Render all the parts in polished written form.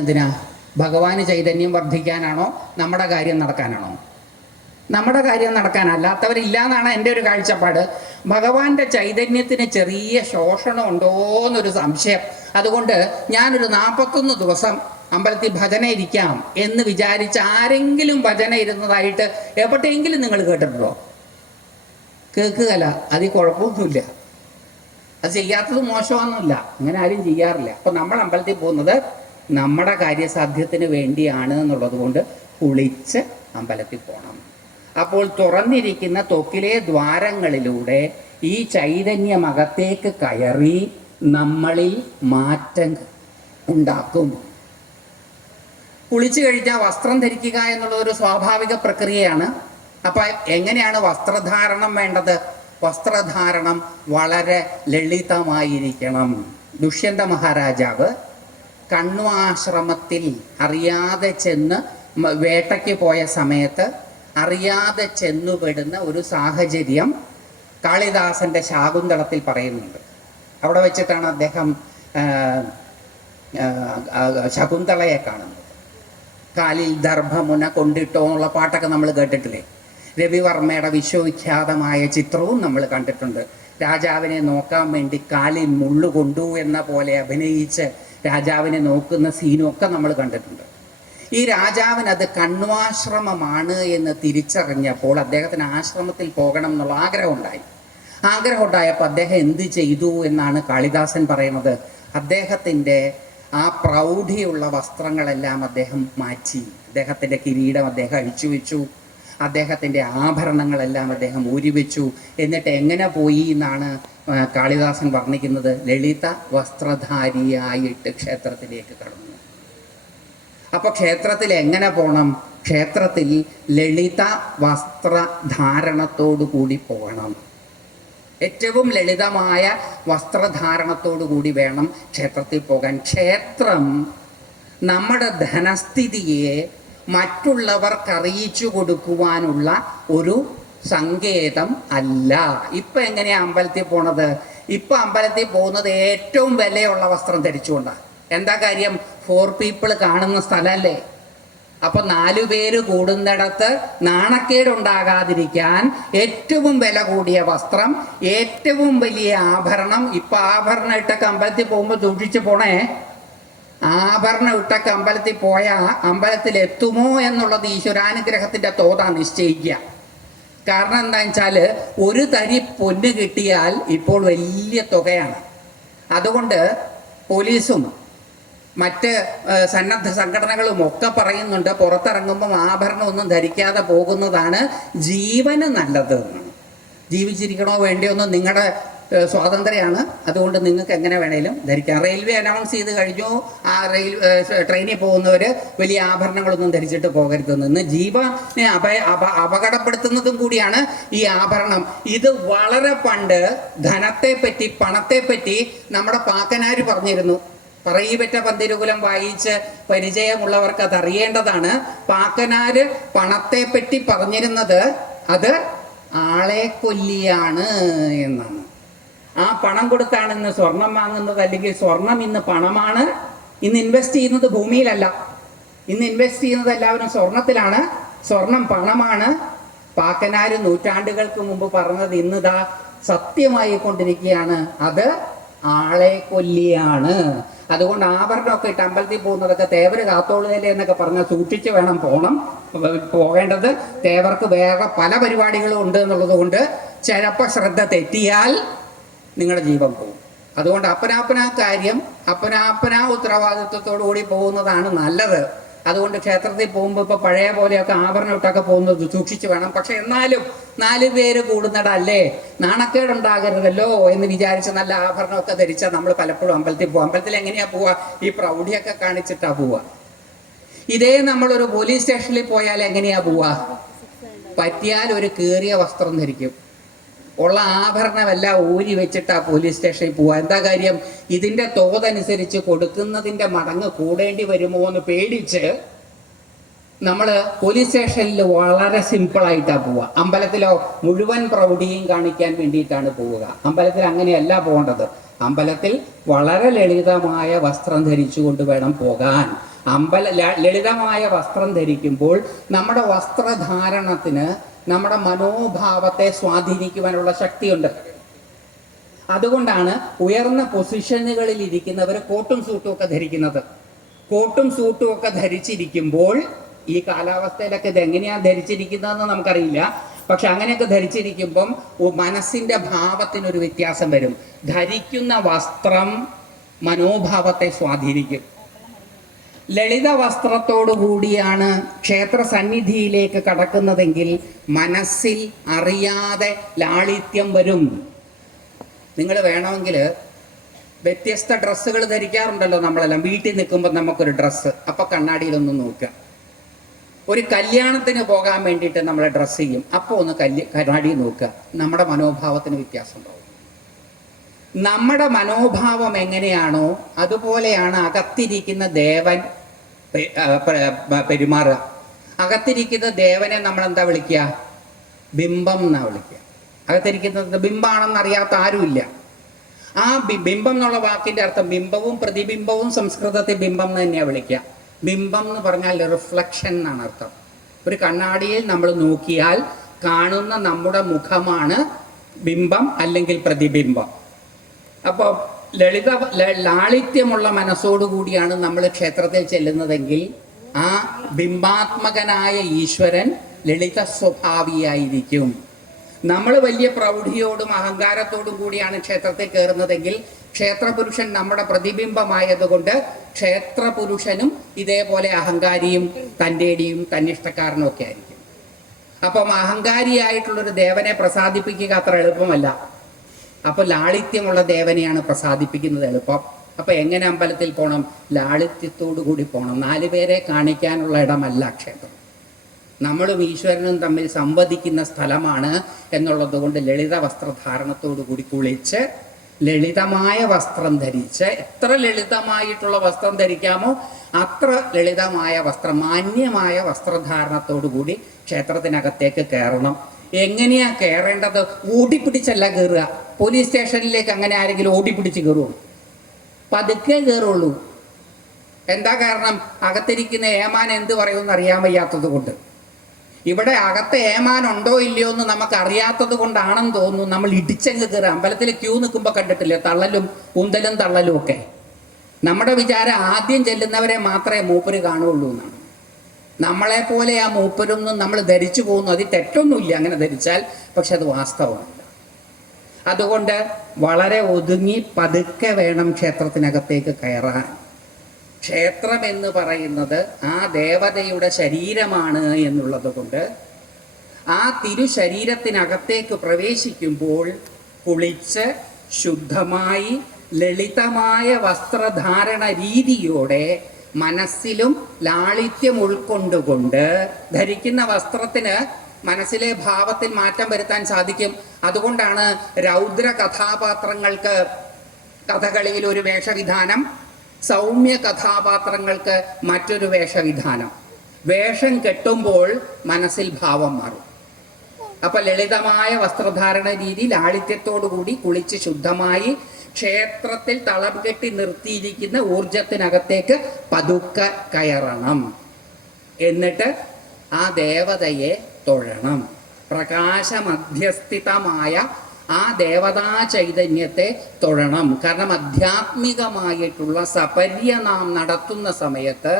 എന്തിനാ? ഭഗവാന് ചൈതന്യം വർദ്ധിക്കാനാണോ നമ്മുടെ കാര്യം നടക്കാനാണോ? നമ്മുടെ കാര്യം നടക്കാനല്ലാത്തവരില്ല എന്നാണ് എൻ്റെ ഒരു കാഴ്ചപ്പാട്. ഭഗവാന്റെ ചൈതന്യത്തിന് ചെറിയ ശോഷണം ഉണ്ടോയെന്നൊരു സംശയം. അതുകൊണ്ട് ഞാനൊരു 41 ദിവസം അമ്പലത്തിൽ ഭജന ഇരിക്കാം എന്ന് വിചാരിച്ച് ആരെങ്കിലും ഭജന ഇരുന്നതായിട്ട് എവിടെയെങ്കിലും നിങ്ങൾ കേട്ടിട്ടുണ്ടോ? കേൾക്കുകയല്ല, അതിൽ കുഴപ്പമൊന്നുമില്ല. അത് ചെയ്യാത്തത് മോശമൊന്നുമില്ല, അങ്ങനെ ആരും ചെയ്യാറില്ല. അപ്പം നമ്മൾ അമ്പലത്തിൽ പോകുന്നത് നമ്മുടെ കാര്യസാധ്യത്തിന് വേണ്ടിയാണ് എന്നുള്ളത് കൊണ്ട് കുളിച്ച് അമ്പലത്തിൽ പോകണം. അപ്പോൾ തുറന്നിരിക്കുന്ന ത്വക്കിലെ ദ്വാരങ്ങളിലൂടെ ഈ ചൈതന്യം അകത്തേക്ക് കയറി നമ്മളിൽ മാറ്റം ഉണ്ടാക്കും. കുളിച്ചു കഴിഞ്ഞാൽ വസ്ത്രം ധരിക്കുക എന്നുള്ളതൊരു സ്വാഭാവിക പ്രക്രിയയാണ്. അപ്പം എങ്ങനെയാണ് വസ്ത്രധാരണം വേണ്ടത്? വസ്ത്രധാരണം വളരെ ലളിതമായിരിക്കണം. ദുഷ്യന്ത മഹാരാജാവ് കണ്വ ആശ്രമത്തിൽ അറിയാതെ ചെന്ന് വേട്ടയ്ക്ക് പോയ സമയത്ത് അറിയാതെ ചെന്നുപെടുന്ന ഒരു സാഹചര്യം കാളിദാസൻ്റെ ശാകുന്തളത്തിൽ പറയുന്നുണ്ട്. അവിടെ വെച്ചിട്ടാണ് അദ്ദേഹം ശകുന്തളയെ കാണുന്നത്. കാലിൽ ദർഭമുന കൊണ്ടിട്ടോ എന്നുള്ള പാട്ടൊക്കെ നമ്മൾ കേട്ടിട്ടില്ലേ? രവിവർമ്മയുടെ വിശ്വവിഖ്യാതമായ ചിത്രവും നമ്മൾ കണ്ടിട്ടുണ്ട്. രാജാവിനെ നോക്കാൻ വേണ്ടി കാലിൽ മുള്ളു കൊണ്ടു എന്ന പോലെ അഭിനയിച്ച് രാജാവിനെ നോക്കുന്ന സീനും ഒക്കെ നമ്മൾ കണ്ടിട്ടുണ്ട്. ഈ രാജാവിനത് കണ്വാശ്രമമാണ് എന്ന് തിരിച്ചറിഞ്ഞപ്പോൾ അദ്ദേഹത്തിന് ആശ്രമത്തിൽ പോകണം എന്നുള്ള ആഗ്രഹം ഉണ്ടായപ്പോൾ അദ്ദേഹം എന്ത് ചെയ്തു എന്നാണ് കാളിദാസൻ പറയുന്നത്. അദ്ദേഹത്തിൻ്റെ ആ പ്രൗഢിയുള്ള വസ്ത്രങ്ങളെല്ലാം അദ്ദേഹം മാറ്റി. അദ്ദേഹത്തിൻ്റെ കിരീടം അദ്ദേഹം അഴിച്ചു വെച്ചു, അദ്ദേഹത്തിൻ്റെ ആഭരണങ്ങളെല്ലാം അദ്ദേഹം ഊരിവെച്ചു. എന്നിട്ട് എങ്ങനെ പോയി എന്നാണ് കാളിദാസൻ വർണ്ണിക്കുന്നത്? ലളിത വസ്ത്രധാരിയായിട്ട് ക്ഷേത്രത്തിലേക്ക് കടന്നു. അപ്പോൾ ക്ഷേത്രത്തിൽ എങ്ങനെ പോകണം? ക്ഷേത്രത്തിൽ ലളിത വസ്ത്രധാരണത്തോടു കൂടി പോകണം. ഏറ്റവും ലളിതമായ വസ്ത്രധാരണത്തോടു കൂടി വേണം ക്ഷേത്രത്തിൽ പോകാൻ. ക്ഷേത്രം നമ്മുടെ ധനസ്ഥിതിയെ മറ്റുള്ളവർക്ക് അറിയിച്ചു കൊടുക്കുവാനുള്ള ഒരു സങ്കേതം അല്ല. ഇപ്പം എങ്ങനെയാണ് അമ്പലത്തിൽ പോണത്? ഇപ്പം അമ്പലത്തിൽ പോകുന്നത് ഏറ്റവും വിലയുള്ള വസ്ത്രം ധരിച്ചുകൊണ്ടാണ്. എന്താ കാര്യം? 4 people കാണുന്ന സ്ഥലമല്ലേ? അപ്പം 4 പേര് കൂടുന്നിടത്ത് നാണക്കേടുണ്ടാകാതിരിക്കാൻ ഏറ്റവും വില കൂടിയ വസ്ത്രം, ഏറ്റവും വലിയ ആഭരണം. ഇപ്പം ആഭരണം ഇട്ടൊക്കെ അമ്പലത്തിൽ പോകുമ്പോൾ സൂക്ഷിച്ച് പോണേ. ആഭരണം ഇട്ടൊക്കെ അമ്പലത്തിൽ പോയാൽ അമ്പലത്തിൽ എത്തുമോ എന്നുള്ളത് ഈശ്വരാനുഗ്രഹത്തിൻ്റെ തോതാണ് നിശ്ചയിക്കുക. കാരണം എന്താണെന്ന് വെച്ചാൽ ഒരു തരി പൊന്ന് കിട്ടിയാൽ ഇപ്പോൾ വലിയ തുകയാണ്. അതുകൊണ്ട് പോലീസും മറ്റ് സന്നദ്ധ സംഘടനകളും ഒക്കെ പറയുന്നുണ്ട്, പുറത്തിറങ്ങുമ്പം ആഭരണം ഒന്നും ധരിക്കാതെ പോകുന്നതാണ് ജീവന് നല്ലത്. ജീവിച്ചിരിക്കണോ വേണ്ടിയോ ഒന്നും നിങ്ങളുടെ സ്വാതന്ത്ര്യമാണ്. അതുകൊണ്ട് നിങ്ങൾക്ക് എങ്ങനെ വേണേലും ധരിക്കാം. റെയിൽവേ അനൗൺസ് ചെയ്ത് കഴിഞ്ഞു, ആ ട്രെയിനിൽ പോകുന്നവർ വലിയ ആഭരണങ്ങളൊന്നും ധരിച്ചിട്ട് പോകരുതെന്ന്. ഇന്ന് ജീവനെ അപകടപ്പെടുത്തുന്നതും കൂടിയാണ് ഈ ആഭരണം. ഇത് വളരെ പണ്ട് ധനത്തെപ്പറ്റി, പണത്തെപ്പറ്റി നമ്മുടെ പാക്കനാര് പറഞ്ഞിരുന്നു. പറയിപെറ്റ പന്തിരുകുലം വായിച്ച് പരിചയമുള്ളവർക്ക് അതറിയേണ്ടതാണ്. പാക്കനാര് പണത്തെപ്പറ്റി പറഞ്ഞിരുന്നത് അത് ആളെ കൊല്ലിയാണ് എന്നാണ്. ആ പണം കൊടുത്താണ് ഇന്ന് സ്വർണം വാങ്ങുന്നത്. അല്ലെങ്കിൽ സ്വർണം ഇന്ന് പണമാണ്. ഇന്ന് ഇൻവെസ്റ്റ് ചെയ്യുന്നത് ഭൂമിയിലല്ല, ഇന്ന് ഇൻവെസ്റ്റ് ചെയ്യുന്നത് എല്ലാവരും സ്വർണത്തിലാണ്. സ്വർണം പണമാണ്. പാക്കനാര് നൂറ്റാണ്ടുകൾക്ക് മുമ്പ് പറഞ്ഞത് ഇന്നിതാ സത്യമായി കൊണ്ടിരിക്കുകയാണ്. അത് ആളെ കൊല്ലിയാണ്. അതുകൊണ്ട് ആഭരണമൊക്കെ ഇട്ട് അമ്പലത്തിൽ പോകുന്നതൊക്കെ തേവര് കാത്തോളുകയില്ലേ എന്നൊക്കെ പറഞ്ഞാൽ സൂക്ഷിച്ച് വേണം പോകേണ്ടത്. തേവർക്ക് വേറെ പല പരിപാടികളും ഉണ്ട് എന്നുള്ളത് കൊണ്ട് ചിലപ്പോൾ ശ്രദ്ധ തെറ്റിയാൽ നിങ്ങളുടെ ജീവൻ പോകും. അതുകൊണ്ട് അപ്പനാ കാര്യം അപ്പനാ ഉത്തരവാദിത്വത്തോടു കൂടി പോകുന്നതാണ് നല്ലത്. അതുകൊണ്ട് ക്ഷേത്രത്തിൽ പോകുമ്പോൾ ഇപ്പോൾ പഴയ പോലെയൊക്കെ ആഭരണം ഇട്ടൊക്കെ പോകുന്നത് സൂക്ഷിച്ച് വേണം. പക്ഷെ എന്നാലും 4 പേര് കൂടുന്നിടല്ലേ, നാണക്കേടുണ്ടാകരുതല്ലോ എന്ന് വിചാരിച്ച് നല്ല ആഭരണമൊക്കെ ധരിച്ചാൽ നമ്മൾ പലപ്പോഴും അമ്പലത്തിൽ പോകും. അമ്പലത്തിൽ എങ്ങനെയാണ് പോവുക? ഈ പ്രൗഢിയൊക്കെ കാണിച്ചിട്ടാണ് പോവുക. ഇതേ നമ്മളൊരു പോലീസ് സ്റ്റേഷനിൽ പോയാൽ എങ്ങനെയാണ് പോവുക? പറ്റിയാൽ ഒരു കീറിയ വസ്ത്രം ധരിക്കും, ഉള്ള ആഭരണമെല്ലാം ഊരി വെച്ചിട്ടാ പോലീസ് സ്റ്റേഷനിൽ പോവുക. എന്താ കാര്യം? ഇതിൻ്റെ തോതനുസരിച്ച് കൊടുക്കുന്നതിൻ്റെ മടങ്ങ് കൂടേണ്ടി വരുമോ എന്ന് പേടിച്ച് നമ്മൾ പോലീസ് സ്റ്റേഷനിൽ വളരെ സിമ്പിളായിട്ടാണ് പോവുക. അമ്പലത്തിലോ മുഴുവൻ പ്രൗഢിയും കാണിക്കാൻ വേണ്ടിയിട്ടാണ് പോവുക. അമ്പലത്തിൽ അങ്ങനെയല്ല പോകേണ്ടത്. അമ്പലത്തിൽ വളരെ ലളിതമായ വസ്ത്രം ധരിച്ചുകൊണ്ട് വേണം പോകാൻ. ലളിതമായ വസ്ത്രം ധരിക്കുമ്പോൾ നമ്മുടെ വസ്ത്രധാരണത്തിന് നമ്മുടെ മനോഭാവത്തെ സ്വാധീനിക്കുവാനുള്ള ശക്തിയുണ്ട്. അതുകൊണ്ടാണ് ഉയർന്ന പൊസിഷനുകളിൽ ഇരിക്കുന്നവർ കോട്ടും സൂട്ടും ഒക്കെ ധരിക്കുന്നത്. കോട്ടും സൂട്ടും ഒക്കെ ധരിച്ചിരിക്കുമ്പോൾ, ഈ കാലാവസ്ഥയിലൊക്കെ ഇത് എങ്ങനെയാണ് ധരിച്ചിരിക്കുന്നതെന്ന് നമുക്കറിയില്ല, പക്ഷെ അങ്ങനെയൊക്കെ ധരിച്ചിരിക്കുമ്പം മനസ്സിന്റെ ഭാവത്തിനൊരു വ്യത്യാസം വരും. ധരിക്കുന്ന വസ്ത്രം മനോഭാവത്തെ സ്വാധീനിക്കും. ലളിത വസ്ത്രത്തോടു കൂടിയാണ് ക്ഷേത്ര സന്നിധിയിലേക്ക് കടക്കുന്നതെങ്കിൽ മനസ്സിൽ അറിയാതെ ലാളിത്യം വരും. നിങ്ങൾ വേണമെങ്കിൽ വ്യത്യസ്ത ഡ്രസ്സുകൾ ധരിക്കാറുണ്ടല്ലോ നമ്മളെല്ലാം. വീട്ടിൽ നിൽക്കുമ്പോൾ നമുക്കൊരു ഡ്രസ്സ്, അപ്പോൾ കണ്ണാടിയിലൊന്ന് നോക്കുക. ഒരു കല്യാണത്തിന് പോകാൻ വേണ്ടിയിട്ട് നമ്മൾ ഡ്രസ്സ് ചെയ്യും, അപ്പോൾ ഒന്ന് കണ്ണാടി നോക്കുക. നമ്മുടെ മനോഭാവത്തിന് വ്യത്യാസം ഉണ്ടാവും. നമ്മുടെ മനോഭാവം എങ്ങനെയാണോ അതുപോലെയാണ് അകത്തിരിക്കുന്ന ദേവൻ പെരുമാറുക. അകത്തിരിക്കുന്ന ദേവനെ നമ്മൾ എന്താ വിളിക്കുക? ബിംബം എന്നാ വിളിക്കുക. അകത്തിരിക്കുന്നത് ബിംബാണെന്ന് അറിയാത്ത ആരുമില്ല. ആ ബിംബം എന്നുള്ള വാക്കിന്റെ അർത്ഥം ബിംബവും പ്രതിബിംബവും സംസ്കൃതത്തിൽ ബിംബം എന്ന് തന്നെയാണ് വിളിക്കുക. ബിംബം എന്ന് പറഞ്ഞാൽ റിഫ്ലക്ഷൻ എന്നാണ് അർത്ഥം. ഒരു കണ്ണാടിയിൽ നമ്മൾ നോക്കിയാൽ കാണുന്ന നമ്മുടെ മുഖമാണ് ബിംബം അല്ലെങ്കിൽ പ്രതിബിംബം. അപ്പോൾ ലാളിത്യമുള്ള മനസ്സോടുകൂടിയാണ് നമ്മൾ ക്ഷേത്രത്തിൽ ചെല്ലുന്നതെങ്കിൽ ആ ബിംബാത്മകനായ ഈശ്വരൻ ലളിത സ്വഭാവിയായിരിക്കും. നമ്മൾ വലിയ പ്രൗഢിയോടും അഹങ്കാരത്തോടും കൂടിയാണ് ക്ഷേത്രത്തിൽ കയറുന്നതെങ്കിൽ ക്ഷേത്രപുരുഷൻ നമ്മുടെ പ്രതിബിംബമായതുകൊണ്ട് ക്ഷേത്രപുരുഷനും ഇതേപോലെ അഹങ്കാരിയും തൻ്റെടിയും തന്നിഷ്ടക്കാരനും ഒക്കെ ആയിരിക്കും. അപ്പം അഹങ്കാരിയായിട്ടുള്ളൊരു ദേവനെ പ്രസാദിപ്പിക്കുക അത്ര എളുപ്പമല്ല. അപ്പോൾ ലാളിത്യമുള്ള ദേവനെയാണ് പ്രസാദിപ്പിക്കുന്നത് എളുപ്പം. അപ്പം എങ്ങനെ അമ്പലത്തിൽ പോകണം? ലാളിത്യത്തോടു കൂടി പോകണം. 4 പേരെ കാണിക്കാനുള്ള ഇടമല്ല ക്ഷേത്രം. നമ്മളും ഈശ്വരനും തമ്മിൽ സംവദിക്കുന്ന സ്ഥലമാണ് എന്നുള്ളത് കൊണ്ട് ലളിത വസ്ത്രധാരണത്തോടു കൂടി കുളിച്ച് ലളിതമായ വസ്ത്രം ധരിച്ച്, എത്ര ലളിതമായിട്ടുള്ള വസ്ത്രം ധരിക്കാമോ അത്ര ലളിതമായ വസ്ത്രം, മാന്യമായ വസ്ത്രധാരണത്തോടു കൂടി ക്ഷേത്രത്തിനകത്തേക്ക് കയറണം. എങ്ങനെയാ കയറേണ്ടത്? ഓടിപ്പിടിച്ചല്ല കയറുക. പോലീസ് സ്റ്റേഷനിലേക്ക് അങ്ങനെ ആരെങ്കിലും ഓടിപ്പിടിച്ച് കയറുമോ? പതുക്കെ കയറുള്ളൂ. എന്താ കാരണം? അകത്തിരിക്കുന്ന ഏമാൻ എന്ത് പറയുമെന്ന് അറിയാൻ വയ്യാത്തത് കൊണ്ട്. ഇവിടെ അകത്ത് ഏമാൻ ഉണ്ടോ ഇല്ലയോ എന്ന് നമുക്ക് അറിയാത്തത് കൊണ്ടാണെന്ന് തോന്നുന്നു നമ്മൾ ഇടിച്ചങ്ങ് കയറുക. അമ്പലത്തിൽ ക്യൂ നിൽക്കുമ്പോൾ കണ്ടിട്ടില്ലേ തള്ളലും ഉന്തലും തള്ളലും ഒക്കെ. നമ്മുടെ വിചാരം ആദ്യം ചെല്ലുന്നവരെ മാത്രമേ മൂപ്പര് കാണുള്ളൂ എന്നാണ്. നമ്മളെപ്പോലെ ആ മൂപ്പരൊന്നും നമ്മൾ ധരിച്ചു പോകുന്നു. അതിൽ തെറ്റൊന്നുമില്ല അങ്ങനെ ധരിച്ചാൽ, പക്ഷെ അത് വാസ്തവമല്ല. അതുകൊണ്ട് വളരെ ഒതുങ്ങി പതുക്കെ വേണം ക്ഷേത്രത്തിനകത്തേക്ക് കയറാൻ. ക്ഷേത്രം എന്ന് പറയുന്നത് ആ ദേവതയുടെ ശരീരമാണ് എന്നുള്ളത് കൊണ്ട് ആ തിരുശരീരത്തിനകത്തേക്ക് പ്രവേശിക്കുമ്പോൾ കുളിച്ച് ശുദ്ധമായി ലളിതമായ വസ്ത്രധാരണ രീതിയോടെ മനസ്സിലും ലാളിത്യം ഉൾക്കൊണ്ടുകൊണ്ട് ധരിക്കുന്ന വസ്ത്രത്തിന് മനസ്സിലെ ഭാവത്തിൽ മാറ്റം വരുത്താൻ സാധിക്കും. അതുകൊണ്ടാണ് രൗദ്ര കഥാപാത്രങ്ങൾക്ക് കഥകളിയിൽ ഒരു വേഷവിധാനം, സൗമ്യ കഥാപാത്രങ്ങൾക്ക് മറ്റൊരു വേഷവിധാനം. വേഷം കെട്ടുമ്പോൾ മനസ്സിൽ ഭാവം മാറും. അപ്പൊ ലളിതമായ വസ്ത്രധാരണ രീതി, ലാളിത്യത്തോടുകൂടി കുളിച്ച് ശുദ്ധമായി ക്ഷേത്രത്തിൽ തളം കെട്ടി നിർത്തിയിരിക്കുന്ന ഊർജത്തിനകത്തേക്ക് പതുക്കെ കയറണം. എന്നിട്ട് ആ ദേവതയെ തൊഴണം. പ്രകാശമധ്യസ്ഥിതമായ ആ ദേവതാ ചൈതന്യത്തെ തൊഴണം. കാരണം ആധ്യാത്മികമായിട്ടുള്ള സപര്യ നാം നടത്തുന്ന സമയത്ത്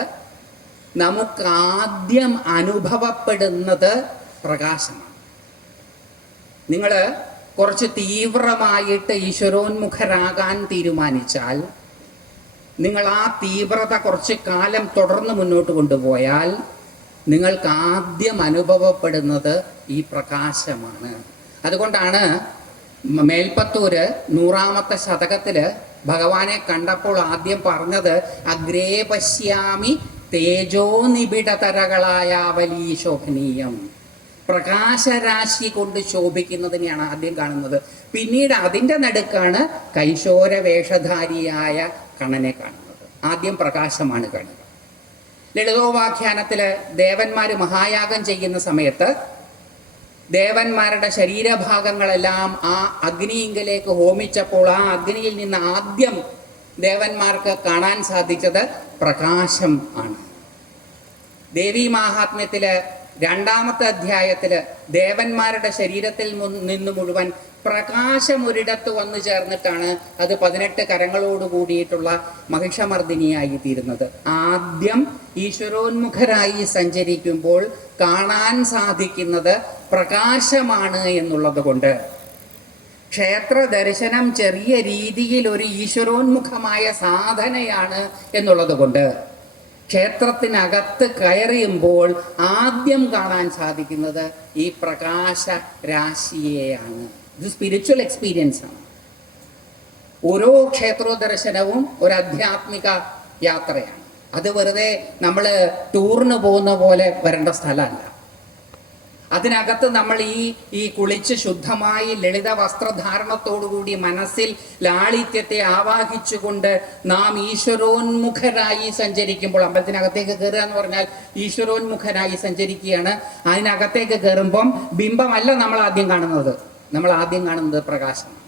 നമുക്കാദ്യം അനുഭവപ്പെടുന്നത് പ്രകാശമാണ്. നിങ്ങൾ കുറച്ച് തീവ്രമായിട്ട് ഈശ്വരോന്മുഖരാകാൻ തീരുമാനിച്ചാൽ, നിങ്ങൾ ആ തീവ്രത കുറച്ച് കാലം തുടർന്ന് മുന്നോട്ട് കൊണ്ടുപോയാൽ നിങ്ങൾക്ക് ആദ്യം അനുഭവപ്പെടുന്നത് ഈ പ്രകാശമാണ്. അതുകൊണ്ടാണ് മേൽപ്പത്തൂര് 100ാമത്തെ ശതകത്തില് ഭഗവാനെ കണ്ടപ്പോൾ ആദ്യം പറഞ്ഞത് അഗ്രേ പശ്യാമി തേജോ നിബിഡതരകളായ അവലീ ശോഭനീയം. പ്രകാശരാശി കൊണ്ട് ശോഭിക്കുന്നതിനെയാണ് ആദ്യം കാണുന്നത്. പിന്നീട് അതിൻ്റെ നടുക്കാണ് കൈശോര വേഷധാരിയായ കണ്ണനെ കാണുന്നത്. ആദ്യം പ്രകാശമാണ് കാണുക. ലളിതോപാഖ്യാനത്തില് ദേവന്മാർ മഹായാഗം ചെയ്യുന്ന സമയത്ത് ദേവന്മാരുടെ ശരീരഭാഗങ്ങളെല്ലാം ആ അഗ്നിയിങ്കലേക്ക് ഹോമിച്ചപ്പോൾ ആ അഗ്നിയിൽ നിന്ന് ആദ്യം ദേവന്മാർക്ക് കാണാൻ സാധിച്ചത് പ്രകാശം ആണ്. ദേവീ മാഹാത്മ്യത്തില് 2-ാമത്തെ അധ്യായത്തില് ദേവന്മാരുടെ ശരീരത്തിൽ നിന്ന് മുഴുവൻ പ്രകാശം ഒരിടത്ത് വന്നു ചേർന്നിട്ടാണ് അത് 18 കരങ്ങളോട് കൂടിയിട്ടുള്ള മഹിഷമർദിനിയായി തീരുന്നത്. ആദ്യം ഈശ്വരോന്മുഖരായി സഞ്ചരിക്കുമ്പോൾ കാണാൻ സാധിക്കുന്നത് പ്രകാശമാണ് എന്നുള്ളത് കൊണ്ട് ക്ഷേത്ര ദർശനം ചെറിയ രീതിയിൽ ഒരു ഈശ്വരോന്മുഖമായ സാധനയാണ് എന്നുള്ളത് കൊണ്ട് ക്ഷേത്രത്തിനകത്ത് കയറിയുമ്പോൾ ആദ്യം കാണാൻ സാധിക്കുന്നത് ഈ പ്രകാശ രാശിയെയാണ്. ഇത് സ്പിരിച്വൽ എക്സ്പീരിയൻസ് ആണ്. ഓരോ ക്ഷേത്രോദർശനവും ഒരു ആധ്യാത്മിക യാത്രയാണ്. അത് വെറുതെ നമ്മൾ ടൂറിന് പോകുന്ന പോലെ വരേണ്ട സ്ഥലമല്ല. അതിനകത്ത് നമ്മൾ ഈ കുളിച്ച് ശുദ്ധമായി ലളിത വസ്ത്രധാരണത്തോടുകൂടി മനസ്സിൽ ലാളിത്യത്തെ ആവാഹിച്ചുകൊണ്ട് നാം ഈശ്വരോന്മുഖരായി സഞ്ചരിക്കുമ്പോൾ, അമ്പലത്തിനകത്തേക്ക് കയറുക എന്ന് പറഞ്ഞാൽ ഈശ്വരോന്മുഖരായി സഞ്ചരിക്കുകയാണ്. അതിനകത്തേക്ക് കയറുമ്പം ബിംബമല്ല നമ്മൾ ആദ്യം കാണുന്നത്, നമ്മൾ ആദ്യം കാണുന്നത് പ്രകാശമാണ്.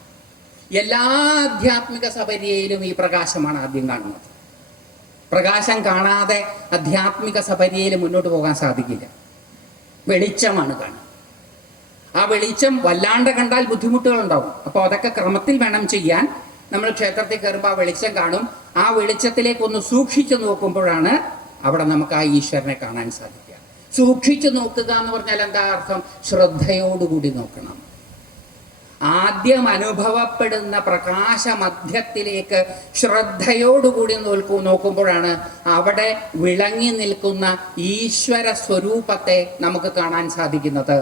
എല്ലാ ആധ്യാത്മിക സപര്യയിലും ഈ പ്രകാശമാണ് ആദ്യം കാണുന്നത്. പ്രകാശം കാണാതെ ആധ്യാത്മിക സപര്യയിൽ മുന്നോട്ട് പോകാൻ സാധിക്കില്ല. വെളിച്ചമാണ് കാണുക. ആ വെളിച്ചം വല്ലാണ്ട് കണ്ടാൽ ബുദ്ധിമുട്ടുകളുണ്ടാവും. അപ്പോൾ അതൊക്കെ ക്രമത്തിൽ വേണം ചെയ്യാൻ. നമ്മൾ ക്ഷേത്രത്തിൽ കയറുമ്പോൾ ആ വെളിച്ചം കാണും. ആ വെളിച്ചത്തിലേക്കൊന്ന് സൂക്ഷിച്ചു നോക്കുമ്പോഴാണ് അവിടെ നമുക്ക് ആ ഈശ്വരനെ കാണാൻ സാധിക്കുക. സൂക്ഷിച്ചു നോക്കുക എന്ന് പറഞ്ഞാൽ എന്താ അർത്ഥം? ശ്രദ്ധയോടുകൂടി നോക്കണം. ആദ്യം അനുഭവപ്പെടുന്ന പ്രകാശ മധ്യത്തിലേക്ക് ശ്രദ്ധയോടുകൂടി നോക്കുമ്പോഴാണ് അവിടെ വിളങ്ങി നിൽക്കുന്ന ഈശ്വര സ്വരൂപത്തെ നമുക്ക് കാണാൻ സാധിക്കുന്നത്.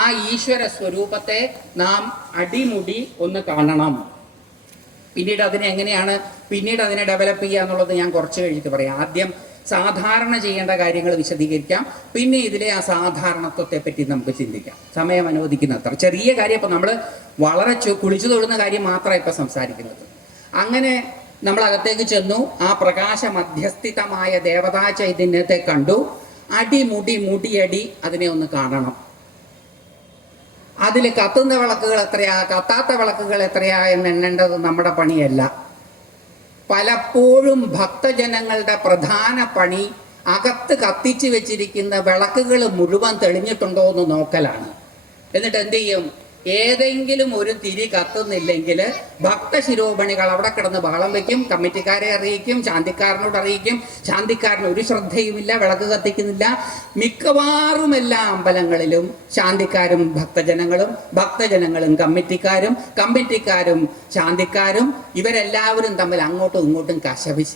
ആ ഈശ്വര സ്വരൂപത്തെ നാം അടിമുടി ഒന്ന് കാണണം. പിന്നീട് അതിനെ ഡെവലപ്പ് ചെയ്യുക എന്നുള്ളത് ഞാൻ കുറച്ച് കഴിഞ്ഞിട്ട് പറയാം. ആദ്യം സാധാരണ ചെയ്യേണ്ട കാര്യങ്ങൾ വിശദീകരിക്കാം. പിന്നെ ഇതിലെ അസാധാരണത്വത്തെ പറ്റി നമുക്ക് ചിന്തിക്കാം, സമയം അനുവദിക്കുന്നത്ര. ചെറിയ കാര്യം ഇപ്പം നമ്മൾ വളരെ കുളിച്ചു തൊഴുന്ന കാര്യം മാത്രമാണ് ഇപ്പം സംസാരിക്കുന്നത്. അങ്ങനെ നമ്മൾ അകത്തേക്ക് ചെന്നു. ആ പ്രകാശ മധ്യസ്ഥിതമായ ദേവതാ ചൈതന്യത്തെ കണ്ടു. മുടിയടി അതിനെ ഒന്ന് കാണണം. അതിൽ കത്തുന്ന വിളക്കുകൾ എത്രയാ, കത്താത്ത വിളക്കുകൾ എത്രയാ എന്ന് എണ്ണേണ്ടത് നമ്മുടെ പണിയല്ല. പലപ്പോഴും ഭക്തജനങ്ങളുടെ പ്രധാന പണി അകത്ത് കത്തിച്ചു വെച്ചിരിക്കുന്ന വിളക്കുകൾ മുഴുവൻ തെളിഞ്ഞിട്ടുണ്ടോ എന്ന് നോക്കലാണ്. എന്നിട്ട് എന്ത് ചെയ്യും? ഏതെങ്കിലും ഒരു തിരി കത്തുന്നില്ലെങ്കിൽ ഭക്തശിരോമണികൾ അവിടെ കിടന്ന് ബഹളം വയ്ക്കും. കമ്മിറ്റിക്കാരെ അറിയിക്കും, ശാന്തിക്കാരനോട് അറിയിക്കും. ശാന്തിക്കാരന് ഒരു ശ്രദ്ധയുമില്ല, വിളക്ക് കത്തിക്കുന്നില്ല. മിക്കവാറും എല്ലാ അമ്പലങ്ങളിലും ശാന്തിക്കാരും ഭക്തജനങ്ങളും കമ്മിറ്റിക്കാരും ശാന്തിക്കാരും ഇവരെല്ലാവരും തമ്മിൽ അങ്ങോട്ടും ഇങ്ങോട്ടും കശപിശ.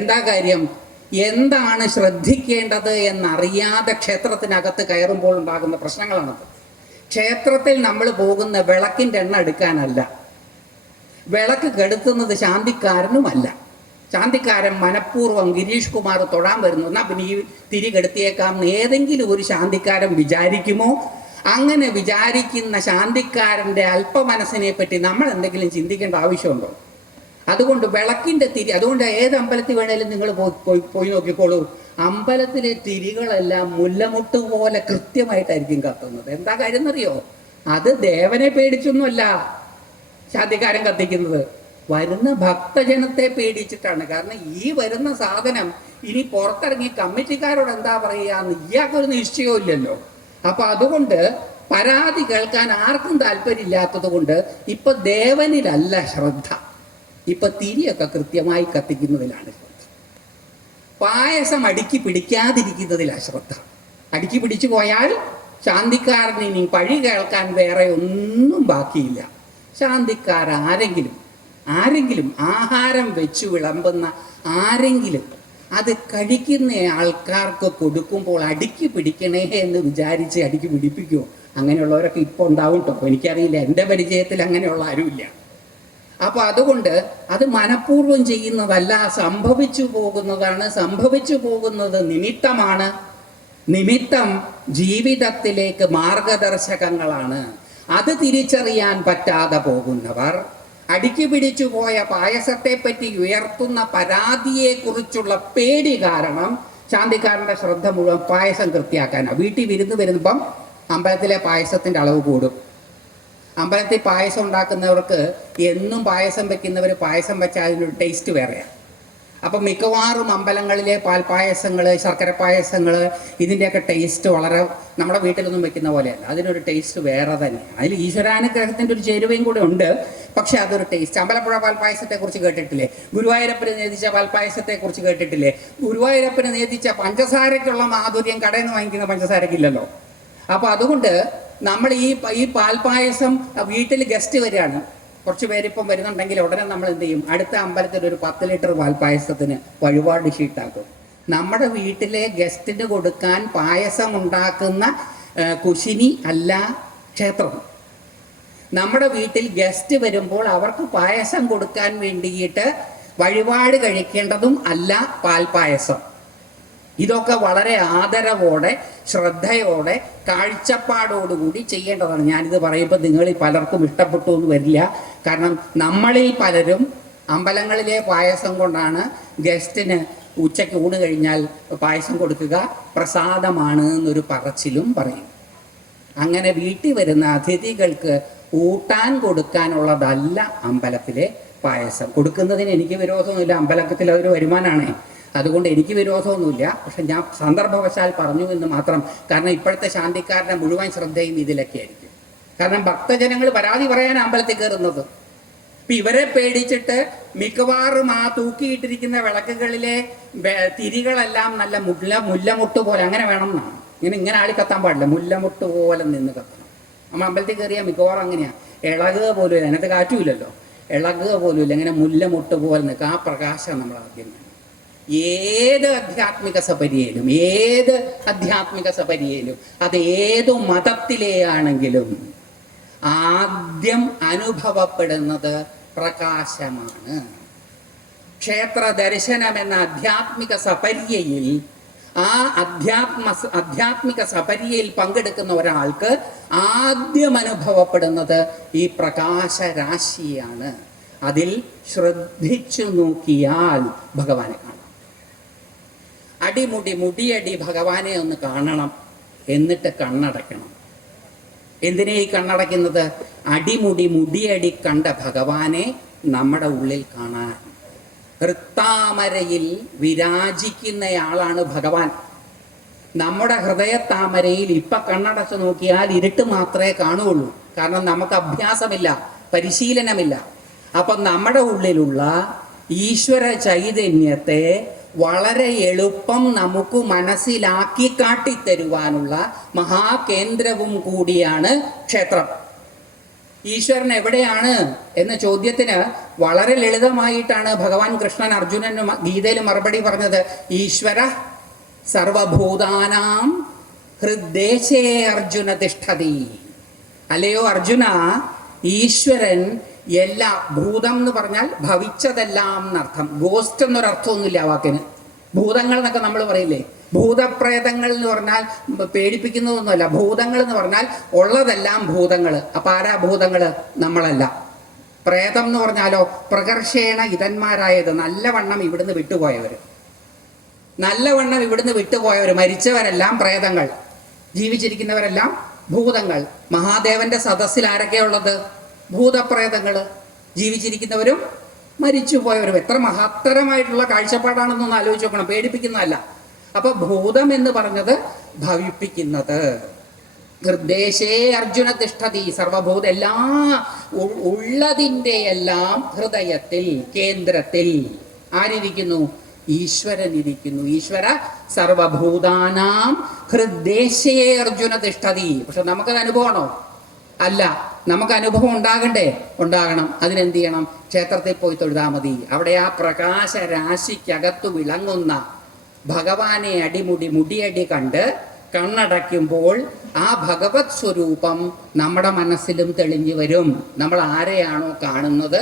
എന്താ കാര്യം? എന്താണ് ശ്രദ്ധിക്കേണ്ടത് എന്നറിയാതെ ക്ഷേത്രത്തിനകത്ത് കയറുമ്പോൾ ഉണ്ടാകുന്ന പ്രശ്നങ്ങളാണത്. ക്ഷേത്രത്തിൽ നമ്മൾ പോകുന്ന വിളക്കിൻ്റെ എണ്ണ എടുക്കാനല്ല, വിളക്ക് കെടുത്തുന്നത് ശാന്തിക്കാരനുമല്ല. ശാന്തിക്കാരൻ മനഃപൂർവ്വം ഗിരീഷ് കുമാർ തൊഴാൻ വരുന്നു, എന്നാൽ പിന്നെ ഈ തിരി കെടുത്തിയേക്കാം ഏതെങ്കിലും ഒരു ശാന്തിക്കാരൻ വിചാരിക്കുമോ? അങ്ങനെ വിചാരിക്കുന്ന ശാന്തിക്കാരൻ്റെ അല്പമനസ്സിനെ പറ്റി നമ്മൾ എന്തെങ്കിലും ചിന്തിക്കേണ്ട ആവശ്യമുണ്ടോ? അതുകൊണ്ട് വിളക്കിൻ്റെ തിരി, അതുകൊണ്ട് ഏത് അമ്പലത്തിൽ വേണേലും നിങ്ങൾ പോയി നോക്കിക്കോളൂ. അമ്പലത്തിലെ തിരികളെല്ലാം മുല്ലമുട്ട് പോലെ കൃത്യമായിട്ടായിരിക്കും കത്തുന്നത്. എന്താ കാര്യം എന്നറിയോ? അത് ദേവനെ പേടിച്ചൊന്നുമല്ല ശാന്തിക്കാരൻ കത്തിക്കുന്നത്, വരുന്ന ഭക്തജനത്തെ പേടിച്ചിട്ടാണ്. കാരണം ഈ വരുന്ന സാധനം ഇനി പുറത്തിറങ്ങി കമ്മിറ്റിക്കാരോട് എന്താ പറയുക ഇയാൾക്കൊരു നിശ്ചയവും ഇല്ലല്ലോ. അപ്പൊ അതുകൊണ്ട് പരാതി കേൾക്കാൻ ആർക്കും താല്പര്യമില്ലാത്തത് കൊണ്ട് ഇപ്പൊ ദേവനിലല്ല ശ്രദ്ധ, ഇപ്പൊ തിരിയൊക്കെ കൃത്യമായി കത്തിക്കുന്നതിലാണ് ശ്രദ്ധ. പായസം അടുക്കി പിടിക്കാതിരിക്കുന്നതിലാണ് ശ്രദ്ധ. അടുക്കി പിടിച്ചു പോയാൽ ശാന്തിക്കാരന് ഇനി പഴി കേൾക്കാൻ വേറെ ഒന്നും ബാക്കിയില്ല. ആരെങ്കിലും ആഹാരം വെച്ച് വിളമ്പുന്ന ആരെങ്കിലും അത് കഴിക്കുന്ന ആൾക്കാർക്ക് കൊടുക്കുമ്പോൾ അടുക്കി പിടിക്കണേ എന്ന് വിചാരിച്ച് അടുക്കി പിടിപ്പിക്കുമോ? അങ്ങനെയുള്ളവരൊക്കെ ഇപ്പോൾ ഉണ്ടാവും കേട്ടോ, എനിക്കറിയില്ല, എൻ്റെ പരിചയത്തിൽ അങ്ങനെയുള്ള ആരുമില്ല. അപ്പൊ അതുകൊണ്ട് അത് മനഃപൂർവ്വം ചെയ്യുന്നതല്ല, സംഭവിച്ചു പോകുന്നതാണ്. സംഭവിച്ചു പോകുന്നത് നിമിത്തമാണ്. നിമിത്തം ജീവിതത്തിലേക്ക് മാർഗദർശകങ്ങളാണ്. അത് തിരിച്ചറിയാൻ പറ്റാതെ പോകുന്നവർ അടുക്കി പിടിച്ചു പോയ പായസത്തെ പറ്റി ഉയർത്തുന്ന പരാതിയെക്കുറിച്ചുള്ള പേടി കാരണം ശാന്തിക്കാരൻ്റെ ശ്രദ്ധ മുഴുവൻ പായസം കൃത്യാക്കാനാണ്. വീട്ടിൽ വിരുന്ന് വരുമ്പം അമ്പലത്തിലെ പായസത്തിൻ്റെ അളവ് കൂടും. അമ്പലത്തിൽ പായസം ഉണ്ടാക്കുന്നവർക്ക് എന്നും പായസം വെക്കുന്നവർ പായസം വെച്ചാൽ അതിനൊരു ടേസ്റ്റ് വേറെയാണ്. അപ്പം മിക്കവാറും അമ്പലങ്ങളിലെ പാൽപ്പായസങ്ങൾ, ശർക്കര പായസങ്ങൾ, ഇതിൻ്റെയൊക്കെ ടേസ്റ്റ് വളരെ നമ്മുടെ വീട്ടിലൊന്നും വെക്കുന്ന പോലെയല്ല. അതിനൊരു ടേസ്റ്റ് വേറെ തന്നെയാണ്. അതിൽ ഈശ്വരാനുഗ്രഹത്തിൻ്റെ ഒരു ചേരുവയും കൂടെ ഉണ്ട്. പക്ഷെ അതൊരു ടേസ്റ്റ്. അമ്പലപ്പുഴ പാൽപ്പായസത്തെക്കുറിച്ച് കേട്ടിട്ടില്ലേ? ഗുരുവായൂരപ്പന് നേദിച്ച പാൽപ്പായസത്തെക്കുറിച്ച് കേട്ടിട്ടില്ലേ? ഗുരുവായൂരപ്പന് നേദിച്ച പഞ്ചസാരയ്ക്കുള്ള മാധുര്യം കടയിൽ നിന്ന് വാങ്ങിക്കുന്ന പഞ്ചസാരക്കില്ലല്ലോ. അപ്പോൾ അതുകൊണ്ട് നമ്മൾ ഈ പാൽപ്പായസം വീട്ടിൽ ഗസ്റ്റ് വരികയാണ്, കുറച്ച് പേരിപ്പം വരുന്നുണ്ടെങ്കിൽ ഉടനെ നമ്മൾ എന്ത് ചെയ്യും? അടുത്ത അമ്പലത്തിൽ ഒരു 10 ലിറ്റർ പാൽപ്പായസത്തിന് വഴിപാട് ഷീട്ടാക്കും. നമ്മുടെ വീട്ടിലെ ഗസ്റ്റിന് കൊടുക്കാൻ പായസം ഉണ്ടാക്കുന്ന കുശിനി അല്ല ക്ഷേത്രം. നമ്മുടെ വീട്ടിൽ ഗസ്റ്റ് വരുമ്പോൾ അവർക്ക് പായസം കൊടുക്കാൻ വേണ്ടിയിട്ട് വഴിപാട് കഴിക്കേണ്ടതും അല്ല പാൽപ്പായസം. ഇതൊക്കെ വളരെ ആദരവോടെ, ശ്രദ്ധയോടെ, കാഴ്ചപ്പാടോടുകൂടി ചെയ്യേണ്ടതാണ്. ഞാനിത് പറയുമ്പോൾ നിങ്ങളിൽ പലർക്കും ഇഷ്ടപ്പെട്ടു എന്ന് വരില്ല. കാരണം നമ്മളിൽ പലരും അമ്പലങ്ങളിലെ പായസം കൊണ്ടാണ് ഗസ്റ്റിന് ഉച്ചയ്ക്ക് ഊണ് കഴിഞ്ഞാൽ പായസം കൊടുക്കുക, പ്രസാദമാണ് എന്നൊരു പറച്ചിലും പറയും. അങ്ങനെ വീട്ടിൽ വരുന്ന അതിഥികൾക്ക് ഊട്ടാൻ കൊടുക്കാനുള്ളതല്ല അമ്പലത്തിലെ പായസം. കൊടുക്കുന്നതിന് എനിക്ക് വിരോധമൊന്നുമില്ല, അമ്പലത്തിൽ അതൊരു വരുമാനമാണേ, അതുകൊണ്ട് എനിക്ക് വിരോധമൊന്നുമില്ല. പക്ഷെ ഞാൻ സന്ദർഭവശാൽ പറഞ്ഞു എന്ന് മാത്രം. കാരണം ഇപ്പോഴത്തെ ശാന്തിക്കാരുടെ മുഴുവൻ ശ്രദ്ധയും ഇതിലൊക്കെ ആയിരിക്കും. കാരണം ഭക്തജനങ്ങൾ പരാതി പറയാൻ അമ്പലത്തിൽ കയറുന്നത്. ഇപ്പം ഇവരെ പേടിച്ചിട്ട് മിക്കവാറും ആ തൂക്കിയിട്ടിരിക്കുന്ന വിളക്കുകളിലെ തിരികളെല്ലാം നല്ല മുല്ലമുട്ട് പോലെ അങ്ങനെ വേണം എന്നാണ്. ഇങ്ങനെ ആളി കത്താൻ പാടില്ല, മുല്ലമുട്ട് പോലെ നിന്ന് കത്തണം. നമ്മൾ അമ്പലത്തിൽ കയറിയാൽ മിക്കവാറും അങ്ങനെയാണ്. ഇളകുക പോലും ഇല്ല, അതിനകത്ത് കാറ്റുമില്ലല്ലോ, ഇളകുക പോലും ഇല്ല, ഇങ്ങനെ മുല്ലമുട്ട് പോലെ നിൽക്കുക. ആ പ്രകാശം നമ്മൾ ആദ്യം വേണം. ഏത് ആധ്യാത്മിക സപര്യയിലും അത് ഏതു മതത്തിലെ ആണെങ്കിലും ആദ്യം അനുഭവപ്പെടുന്നത് പ്രകാശമാണ്. ക്ഷേത്ര ദർശനം എന്ന ആധ്യാത്മിക സപര്യയിൽ ആധ്യാത്മിക സപര്യയിൽ പങ്കെടുക്കുന്ന ഒരാൾക്ക് ആദ്യം അനുഭവപ്പെടുന്നത് ഈ പ്രകാശരാശിയാണ്. അതിൽ ശ്രദ്ധിച്ചു നോക്കിയാൽ ഭഗവാനെ കാണാം. മുടിയടി ഭഗവാനെ ഒന്ന് കാണണം, എന്നിട്ട് കണ്ണടയ്ക്കണം. എന്തിനാ ഈ കണ്ണടയ്ക്കുന്നത്? മുടിയടി കണ്ട ഭഗവാനെ നമ്മുടെ ഉള്ളിൽ കാണാൻ. ഹൃത്താമരയിൽ വിരാജിക്കുന്നയാളാണ് ഭഗവാൻ. നമ്മുടെ ഹൃദയത്താമരയിൽ ഇപ്പം കണ്ണടച്ച് നോക്കിയാൽ ഇരുട്ട് മാത്രമേ കാണുകയുള്ളൂ. കാരണം നമുക്ക് അഭ്യാസമില്ല, പരിശീലനമില്ല. അപ്പം നമ്മുടെ ഉള്ളിലുള്ള ഈശ്വര ചൈതന്യത്തെ വളരെ എളുപ്പം നമുക്ക് മനസ്സിലാക്കി കാട്ടിത്തരുവാനുള്ള മഹാകേന്ദ്രവും കൂടിയാണ് ക്ഷേത്രം. ഈശ്വരൻ എവിടെയാണ് എന്ന ചോദ്യത്തിന് വളരെ ലളിതമായിട്ടാണ് ഭഗവാൻ കൃഷ്ണൻ അർജുനന് ഗീതയിൽ മറുപടി പറഞ്ഞത്. ഈശ്വര സർവഭൂതാനാം ഹൃദ്ദേശേ അർജുന തിഷ്ഠതി. അല്ലയോ അർജുന, ഈശ്വരൻ എല്ലാ, ഭൂതം എന്ന് പറഞ്ഞാൽ ഭവിച്ചതെല്ലാം എന്നർത്ഥം. ഗോസ്റ്റ് എന്നൊരർത്ഥമൊന്നുമില്ല ആ വാക്കിന്. ഭൂതങ്ങൾ എന്നൊക്കെ നമ്മൾ പറയില്ലേ, ഭൂതപ്രേതങ്ങൾ എന്ന് പറഞ്ഞാൽ പേടിപ്പിക്കുന്നതൊന്നുമല്ല. ഭൂതങ്ങൾ എന്ന് പറഞ്ഞാൽ ഉള്ളതെല്ലാം ഭൂതങ്ങൾ. അപ്പം ആരാ ഭൂതങ്ങൾ? നമ്മളല്ല. പ്രേതം എന്ന് പറഞ്ഞാലോ പ്രകർഷേണ ഇതന്മാരായത്, നല്ലവണ്ണം ഇവിടുന്ന് വിട്ടുപോയവർ, മരിച്ചവരെല്ലാം പ്രേതങ്ങൾ, ജീവിച്ചിരിക്കുന്നവരെല്ലാം ഭൂതങ്ങൾ. മഹാദേവന്റെ സദസ്സിൽ ആരൊക്കെയുള്ളത്? ഭൂതപ്രേതങ്ങൾ, ജീവിച്ചിരിക്കുന്നവരും മരിച്ചുപോയവരും. എത്ര മഹത്തരമായിട്ടുള്ള കാഴ്ചപ്പാടാണെന്നൊന്ന് ആലോചിച്ച് നോക്കണം. പേടിപ്പിക്കുന്നതല്ല. അപ്പൊ ഭൂതം എന്ന് പറഞ്ഞത് ഭവിപ്പിക്കുന്നത്. ഹൃദ്ദേശേ അർജുന തിഷ്ഠതി. സർവഭൂത, എല്ലാ ഉള്ളതിൻ്റെ എല്ലാം ഹൃദയത്തിൽ, കേന്ദ്രത്തിൽ ആരിയ്ക്കുന്നു? ഈശ്വരൻ ഇരിക്കുന്നു. ഈശ്വര സർവഭൂതാനാം ഹൃദ്ദേശേ അർജുന തിഷ്ഠതി. പക്ഷെ നമുക്കത് അനുഭവമാണോ? അല്ല. നമുക്ക് അനുഭവം ഉണ്ടാകണം. അതിനെന്ത് ചെയ്യണം? ക്ഷേത്രത്തിൽ പോയി തൊഴുതാൽ മതി. അവിടെ ആ പ്രകാശരാശിക്കകത്തു വിളങ്ങുന്ന ഭഗവാനെ മുടിയടി കണ്ട് കണ്ണടയ്ക്കുമ്പോൾ ആ ഭഗവത് സ്വരൂപം നമ്മുടെ മനസ്സിലും തെളിഞ്ഞു വരും. നമ്മൾ ആരെയാണോ കാണുന്നത്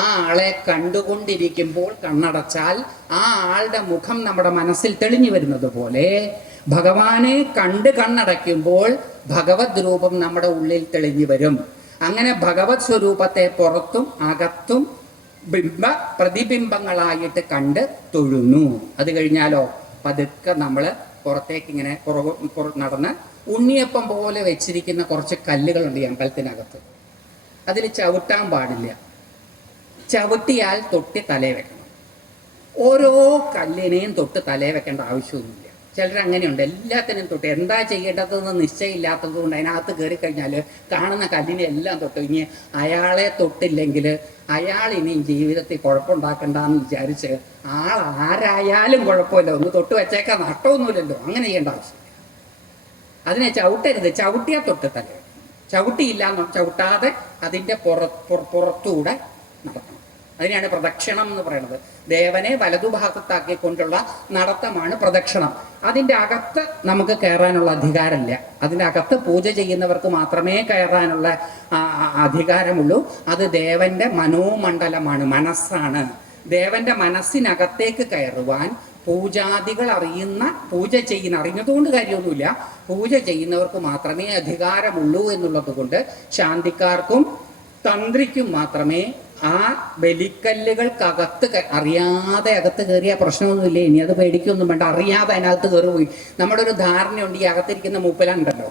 ആ ആളെ കണ്ടുകൊണ്ടിരിക്കുമ്പോൾ കണ്ണടച്ചാൽ ആ ആളുടെ മുഖം നമ്മുടെ മനസ്സിൽ തെളിഞ്ഞു വരുന്നത് പോലെ ഭഗവാനെ കണ്ണടയ്ക്കുമ്പോൾ ഭഗവത് രൂപം നമ്മുടെ ഉള്ളിൽ തെളിഞ്ഞു വരും. അങ്ങനെ ഭഗവത് സ്വരൂപത്തെ പുറത്തും അകത്തും പ്രതിബിംബങ്ങളായിട്ട് കണ്ട് തൊഴുന്നു. അത് കഴിഞ്ഞാലോ പതുക്കെ നമ്മൾ പുറത്തേക്ക് ഇങ്ങനെ നടന്ന് ഉണ്ണിയപ്പം പോലെ വെച്ചിരിക്കുന്ന കുറച്ച് കല്ലുകളുണ്ട് ഈ അമ്പലത്തിനകത്ത്. അതിൽ ചവിട്ടാൻ പാടില്ല. ചവിട്ടിയാൽ തൊട്ടി തലേ വെക്കണം. ഓരോ കല്ലിനെയും തൊട്ട് തലേ വെക്കേണ്ട ആവശ്യമൊന്നുമില്ല. ചിലർ അങ്ങനെയുണ്ട്, എല്ലാത്തിനും തൊട്ട്. എന്താ ചെയ്യേണ്ടതെന്ന് നിശ്ചയമില്ലാത്തത് കൊണ്ട് അതിനകത്ത് കയറി കഴിഞ്ഞാൽ കാണുന്ന കല്ലിനെ എല്ലാം തൊട്ട്. ഇനി അയാളെ തൊട്ടില്ലെങ്കിൽ അയാൾ ഇനിയും ജീവിതത്തിൽ കുഴപ്പമുണ്ടാക്കണ്ടെന്ന് വിചാരിച്ച് ആരായാലും കുഴപ്പമില്ല, ഒന്ന് തൊട്ട് വെച്ചേക്കാൻ നഷ്ടമൊന്നുമില്ലല്ലോ, അങ്ങനെ ചെയ്യേണ്ട ആവശ്യമില്ല. അതിനെ ചവിട്ടരുത്, ചവിട്ടിയാൽ തൊട്ട് തല. ചവിട്ടിയില്ല, ചവിട്ടാതെ അതിൻ്റെ പുറത്തൂടെ നടക്കണം. അതിനെയാണ് പ്രദക്ഷിണം എന്ന് പറയുന്നത്. ദേവനെ വലതുഭാഗത്താക്കിക്കൊണ്ടുള്ള നടത്തമാണ് പ്രദക്ഷിണം. അതിൻ്റെ അകത്ത് നമുക്ക് കയറാനുള്ള അധികാരമില്ല. അതിൻ്റെ അകത്ത് പൂജ ചെയ്യുന്നവർക്ക് മാത്രമേ കയറാനുള്ള അധികാരമുള്ളൂ. അത് ദേവന്റെ മനോമണ്ഡലമാണ്, മനസ്സാണ്. ദേവന്റെ മനസ്സിനകത്തേക്ക് കയറുവാൻ പൂജാദികൾ അറിഞ്ഞതുകൊണ്ട് കാര്യമൊന്നുമില്ല, പൂജ ചെയ്യുന്നവർക്ക് മാത്രമേ അധികാരമുള്ളൂ എന്നുള്ളത് കൊണ്ട് ശാന്തിക്കാർക്കും തന്ത്രിക്കും മാത്രമേ ആ ബലിക്കല്ലുകൾക്കകത്ത് അറിയാതെ അകത്ത് കയറിയ പ്രശ്നമൊന്നുമില്ല. ഇനി അത് പേടിക്കൊന്നും വേണ്ട, അറിയാതെ അതിനകത്ത് കയറിപ്പോയി. നമ്മുടെ ഒരു ധാരണയുണ്ട്, ഈ അകത്തിരിക്കുന്ന മൂപ്പലുണ്ടല്ലോ,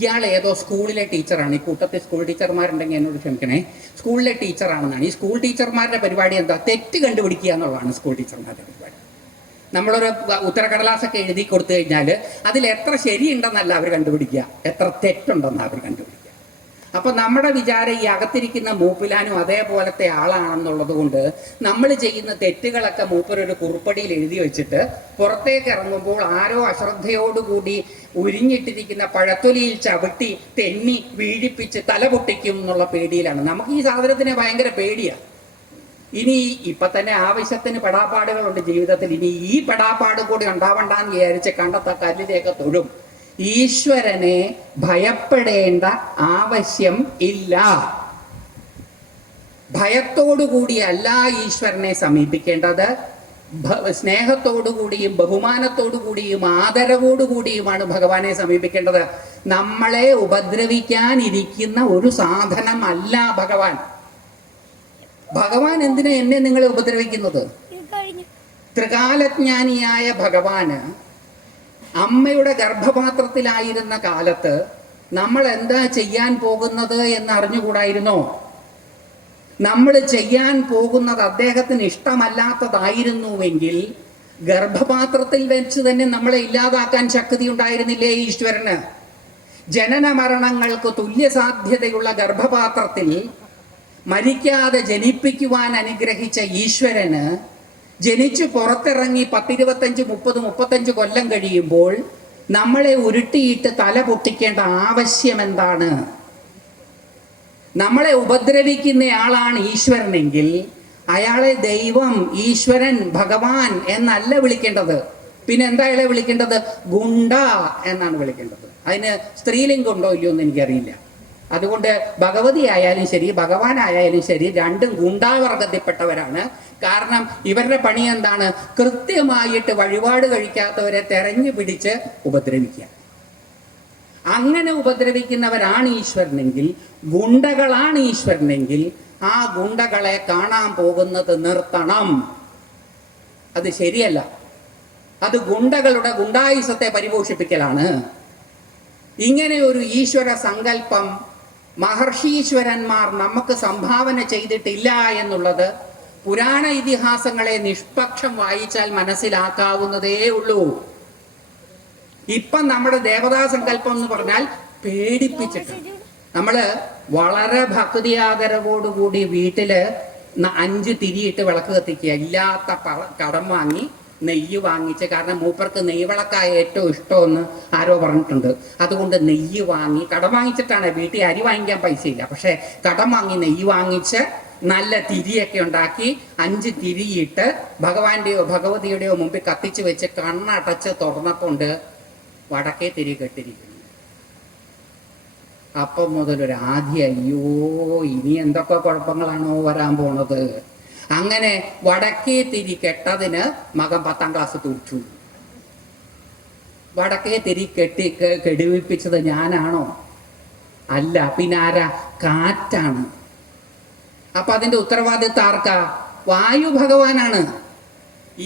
ഇയാൾ ഏതോ സ്കൂളിലെ ടീച്ചറാണ്. ഈ കൂട്ടത്തിൽ സ്കൂൾ ടീച്ചർമാരുണ്ടെങ്കിൽ എന്നോട് ക്ഷമിക്കണേ, സ്കൂളിലെ ടീച്ചറാണെന്നാണ്. ഈ സ്കൂൾ ടീച്ചർമാരുടെ പരിപാടി എന്താ? തെറ്റ് കണ്ടുപിടിക്കുക എന്നുള്ളതാണ് സ്കൂൾ ടീച്ചർമാരുടെ പരിപാടി. നമ്മളൊരു ഉത്തരക്കടലാസൊക്കെ എഴുതി കൊടുത്തു കഴിഞ്ഞാൽ അതിൽ എത്ര ശരിയുണ്ടെന്നല്ല അവർ കണ്ടുപിടിക്കുക, എത്ര തെറ്റുണ്ടെന്നാണ് അവർ കണ്ടുപിടിക്കുക. അപ്പൊ നമ്മുടെ വിചാരം ഈ അകത്തിരിക്കുന്ന മൂപ്പിലാനും അതേപോലത്തെ ആളാണെന്നുള്ളത് കൊണ്ട് നമ്മൾ ചെയ്യുന്ന തെറ്റുകളൊക്കെ മൂപ്പരൊരു കുറിപ്പടിയിൽ എഴുതി വെച്ചിട്ട് പുറത്തേക്ക് ഇറങ്ങുമ്പോൾ ആരോ അശ്രദ്ധയോടുകൂടി ഉരിഞ്ഞിട്ടിരിക്കുന്ന പഴത്തൊലിയിൽ ചവിട്ടി തെന്നി വീഴിപ്പിച്ച് തല പൊട്ടിക്കും എന്നുള്ള പേടിയിലാണ്. നമുക്ക് ഈ സാധനത്തിനെ ഭയങ്കര പേടിയാണ്. ഇനി ഇപ്പൊ തന്നെ ആവശ്യത്തിന് പെടാപ്പാടുകളുണ്ട് ജീവിതത്തിൽ. ഇനി ഈ പെടാപ്പാട് കൂടി ഉണ്ടാവണ്ടെന്ന് വിചാരിച്ച് കണ്ടെത്ത കല്ലിലേക്ക് തൊടും. ഈശ്വരനെ ഭയപ്പെടേണ്ട ആവശ്യം ഇല്ല. ഭയത്തോടുകൂടിയല്ല ഈശ്വരനെ സമീപിക്കേണ്ടത്, സ്നേഹത്തോടുകൂടിയും ബഹുമാനത്തോടുകൂടിയും ആദരവോടുകൂടിയുമാണ് ഭഗവാനെ സമീപിക്കേണ്ടത്. നമ്മളെ ഉപദ്രവിക്കാനിരിക്കുന്ന ഒരു സാധനമല്ല ഭഗവാൻ. ഭഗവാൻ എന്തിനാ എന്നെ നിങ്ങളെ ഉപദ്രവിക്കുന്നത്? ത്രികാലജ്ഞാനിയായ ഭഗവാന് അമ്മയുടെ ഗർഭപാത്രത്തിലായിരുന്ന കാലത്ത് നമ്മൾ എന്താ ചെയ്യാൻ പോകുന്നത് എന്ന് അറിഞ്ഞുകൂടായിരുന്നോ? നമ്മൾ ചെയ്യാൻ പോകുന്നത് അദ്ദേഹത്തിന് ഇഷ്ടമല്ലാത്തതായിരുന്നുവെങ്കിൽ ഗർഭപാത്രത്തിൽ വെച്ച് തന്നെ നമ്മളെ ഇല്ലാതാക്കാൻ ശക്തി ഉണ്ടായിരുന്നില്ലേ ഈശ്വരന്? ജനന മരണങ്ങൾക്ക് തുല്യ സാധ്യതയുള്ള ഗർഭപാത്രത്തിൽ മരിക്കാതെ ജനിപ്പിക്കുവാൻ അനുഗ്രഹിച്ച ഈശ്വരന് ജനിച്ചു പുറത്തിറങ്ങി 10, 25, 30, 35 കൊല്ലം കഴിയുമ്പോൾ നമ്മളെ ഉരുട്ടിയിട്ട് തല പൊട്ടിക്കേണ്ട ആവശ്യം എന്താണ്? നമ്മളെ ഉപദ്രവിക്കുന്നയാളാണ് ഈശ്വരനെങ്കിൽ അയാളെ ദൈവം, ഈശ്വരൻ, ഭഗവാൻ എന്നല്ല വിളിക്കേണ്ടത്. പിന്നെ എന്താ അയാളെ വിളിക്കേണ്ടത്? ഗുണ്ട എന്നാണ് വിളിക്കേണ്ടത്. അതിന് സ്ത്രീലിംഗം ഉണ്ടോ ഇല്ലയോ എന്ന് എനിക്കറിയില്ല. അതുകൊണ്ട് ഭഗവതി ആയാലും ശരി ഭഗവാനായാലും ശരി രണ്ടും ഗുണ്ടാവർഗത്തിൽപ്പെട്ടവരാണ്. കാരണം ഇവരുടെ പണി എന്താണ്? കൃത്യമായിട്ട് വഴിപാട് കഴിക്കാത്തവരെ തെരഞ്ഞു പിടിച്ച് ഉപദ്രവിക്കുക. അങ്ങനെ ഉപദ്രവിക്കുന്നവരാണ് ഈശ്വരനെങ്കിൽ, ഗുണ്ടകളാണ് ഈശ്വരനെങ്കിൽ ആ ഗുണ്ടകളെ കാണാൻ പോകുന്നത് നിർത്തണം. അത് ശരിയല്ല. അത് ഗുണ്ടകളുടെ ഗുണ്ടായുസത്തെ പരിപോഷിപ്പിക്കലാണ്. ഇങ്ങനെ ഒരു ഈശ്വര സങ്കല്പം മഹർഷീശ്വരന്മാർ നമുക്ക് സംഭാവന ചെയ്തിട്ടില്ല എന്നുള്ളത് പുരാണ ഇതിഹാസങ്ങളെ നിഷ്പക്ഷം വായിച്ചാൽ മനസ്സിലാക്കാവുന്നതേ ഉള്ളൂ. ഇപ്പം നമ്മുടെ ദേവതാ സങ്കല്പം എന്ന് പറഞ്ഞാൽ പേടിപ്പിച്ചിട്ടുണ്ട്. നമ്മള് വളരെ ഭക്തിയാദരവോടുകൂടി വീട്ടില് 5 തിരിയിട്ട് വിളക്ക് കത്തിക്കുക, ഇല്ലാത്ത കടം വാങ്ങി നെയ്യ് വാങ്ങിച്ച്. കാരണം മൂപ്പർക്ക് നെയ്വിളക്കായ ഏറ്റവും ഇഷ്ടമെന്ന് ആരോ പറഞ്ഞിട്ടുണ്ട്. അതുകൊണ്ട് നെയ്യ് വാങ്ങി, കടം വാങ്ങിച്ചിട്ടാണ്. വീട്ടിൽ അരി വാങ്ങിക്കാൻ പൈസ ഇല്ല, പക്ഷെ കടം വാങ്ങി നെയ്യ് വാങ്ങിച്ച് നല്ല തിരിയൊക്കെ ഉണ്ടാക്കി 5 തിരിയിട്ട് ഭഗവാന്റെയോ ഭഗവതിയുടെയോ മുമ്പിൽ കത്തിച്ച് വെച്ച് കണ്ണടച്ച് തുറന്നപ്പോണ്ട് വടക്കേ തിരി കെട്ടിരിക്കുന്നു. അപ്പം മുതലൊരു ആദ്യം അയ്യോ ഇനി എന്തൊക്കെ കുഴപ്പങ്ങളാണോ വരാൻ പോണത്. അങ്ങനെ വടക്കേ തിരി കെട്ടതിന് മകൻ 10ാം ക്ലാസ് തോറ്റു. വടക്കേ തിരി കെടിവിപ്പിച്ചത് ഞാനാണോ? അല്ല, പിന്നെ ആരാ? കാറ്റാണ്. അപ്പൊ അതിന്റെ ഉത്തരവാദിത്വം ആർക്കാ? വായു ഭഗവാനാണ്.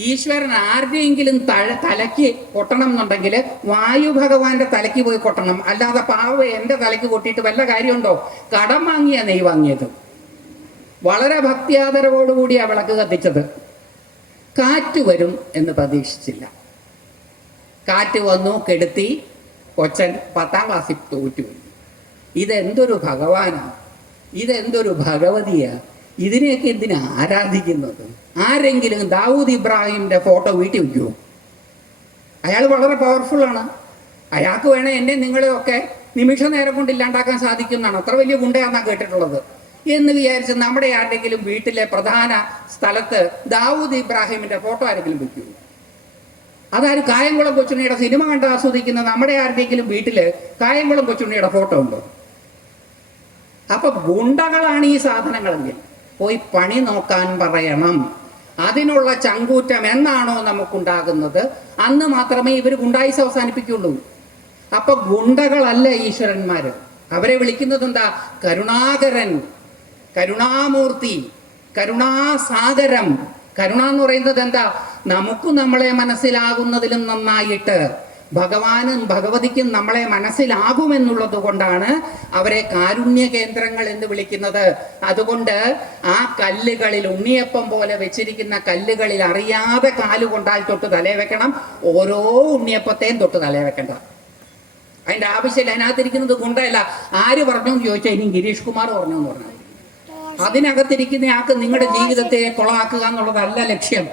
ഈശ്വരൻ ആരുടെയെങ്കിലും തലയ്ക്ക് കൊട്ടണം എന്നുണ്ടെങ്കിൽ വായു ഭഗവാന്റെ തലയ്ക്ക് പോയി കൊട്ടണം. അല്ലാതെ പാവ എന്റെ തലയ്ക്ക് കൊട്ടിയിട്ട് വല്ല കാര്യമുണ്ടോ? കടം വാങ്ങിയ നെയ് വാങ്ങിയത്. വളരെ ഭക്തിയാദരവോടുകൂടിയാണ് വിളക്ക് കത്തിച്ചത്. കാറ്റ് വരും എന്ന് പ്രതീക്ഷിച്ചില്ല. കാറ്റ് വന്നു, കെടുത്തി. കൊച്ചൻ 10ാം ക്ലാസ്സിൽ തോറ്റുപോയി. ഇതെന്തൊരു ഭഗവാനാ, ഇതെന്തൊരു ഭഗവതിയാ, ഇതിനെയൊക്കെ എന്തിനാ ആരാധിക്കുന്നത്? ആരെങ്കിലും ദാവൂദ് ഇബ്രാഹിമിൻ്റെ ഫോട്ടോ വീട്ടിൽ വയ്ക്കുമോ? അയാൾ വളരെ പവർഫുള്ളാണ്. അയാൾക്ക് വേണേൽ എന്നെ നിങ്ങളെയൊക്കെ നിമിഷ നേരം കൊണ്ട് ഇല്ലാണ്ടാക്കാൻ സാധിക്കുന്നതാണ്. അത്ര വലിയ ഗുണ്ടയാണെന്നാണ് കേട്ടിട്ടുള്ളത് എന്ന് വിചാരിച്ച് നമ്മുടെ ആരുടെങ്കിലും വീട്ടിലെ പ്രധാന സ്ഥലത്ത് ദാവൂദ് ഇബ്രാഹിമിൻ്റെ ഫോട്ടോ ആരെങ്കിലും വയ്ക്കുമോ? അതായത് കായംകുളം കൊച്ചുണ്ണിയുടെ സിനിമ കണ്ട് ആസ്വദിക്കുന്ന നമ്മുടെ ആരുടെയെങ്കിലും വീട്ടിൽ കായംകുളം കൊച്ചുണ്ണിയുടെ ഫോട്ടോ ഉണ്ടോ? അപ്പൊ ഗുണ്ടകളാണ് ഈ സാധനങ്ങളെങ്കിൽ പോയി പണി നോക്കാൻ പറയണം. അതിനുള്ള ചങ്കൂറ്റം എന്നാണോ നമുക്കുണ്ടാകുന്നത് അന്ന് മാത്രമേ ഇവർ ഗുണ്ടായിസ് അവസാനിപ്പിക്കുള്ളൂ. അപ്പൊ ഗുണ്ടകളല്ല ഈശ്വരന്മാര്. അവരെ വിളിക്കുന്നത് എന്താ? കരുണാകരൻ, കരുണാമൂർത്തി, കരുണാസാഗരം. കരുണ എന്ന് പറയുന്നത് എന്താ? നമുക്ക് നമ്മളെ മനസ്സിലാകുന്നതിലും നന്നായിട്ട് ഭഗവാനും ഭഗവതിക്കും നമ്മളെ മനസ്സിലാകുമെന്നുള്ളത് കൊണ്ടാണ് അവരെ കാരുണ്യ കേന്ദ്രങ്ങൾ എന്ന് വിളിക്കുന്നത്. അതുകൊണ്ട് ആ കല്ലുകളിൽ, ഉണ്ണിയപ്പം പോലെ വെച്ചിരിക്കുന്ന കല്ലുകളിൽ അറിയാതെ കാലുകൊണ്ടാൽ തൊട്ട് തലേ വെക്കണം. ഓരോ ഉണ്ണിയപ്പത്തെയും തൊട്ട് തലേ വെക്കണ്ട. അതിൻ്റെ ആവശ്യമില്ല. അതിനകത്തിരിക്കുന്നത് ഗുണ്ടയല്ല. ആര് പറഞ്ഞു എന്ന് ചോദിച്ചാൽ ഇനി ഗിരീഷ് കുമാർ പറഞ്ഞു എന്ന് പറഞ്ഞാൽ അതിനകത്തിരിക്കുന്ന ആൾക്ക് നിങ്ങളുടെ ജീവിതത്തെ കൊളാക്കുക എന്നുള്ളതല്ല ലക്ഷ്യം.